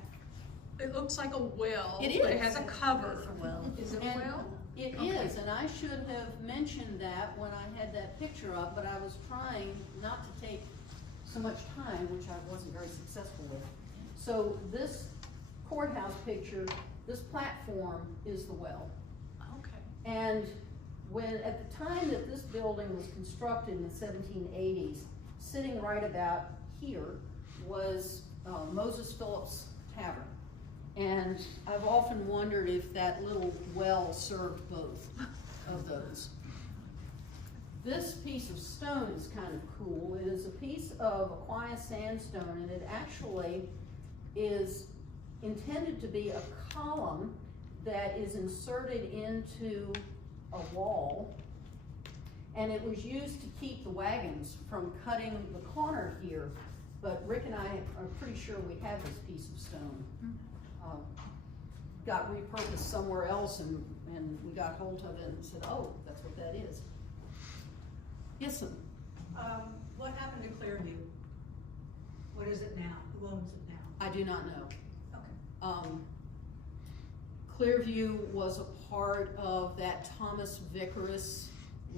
It looks like a well. It But it is. has a cover. It's a well. Is it a And well? It Okay. is, and I should have mentioned that when I had that picture up, but I was trying not to take so much time, which I wasn't very successful with. So this courthouse picture, this platform is the well. Okay. And when, at the time that this building was constructed in the 1780s, sitting right about here was Moses Phillips Tavern. And I've often wondered if that little well served both of those. This piece of stone is kind of cool. It is a piece of Aquia sandstone, and it actually is intended to be a column that is inserted into a wall, and it was used to keep the wagons from cutting the corner here. But Rick and I are pretty sure we have this piece of stone. Got repurposed somewhere else, and we got hold of it and said, oh, that's what that is. Yes, sir. What happened to Clearview? What is it now? Who owns it now? I do not know. Okay. Clearview was a part of that Thomas Vicaris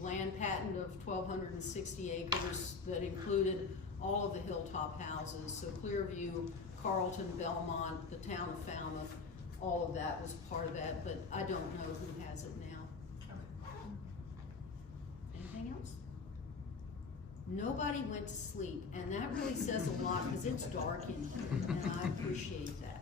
land patent of 1,260 acres that included all of the hilltop houses. So Clearview, Carlton, Belmont, the town of Falmouth, all of that was part of that, but I don't know who has it now. Anything else? Nobody went to sleep, and that really says a lot because it's dark in here, and I appreciate that.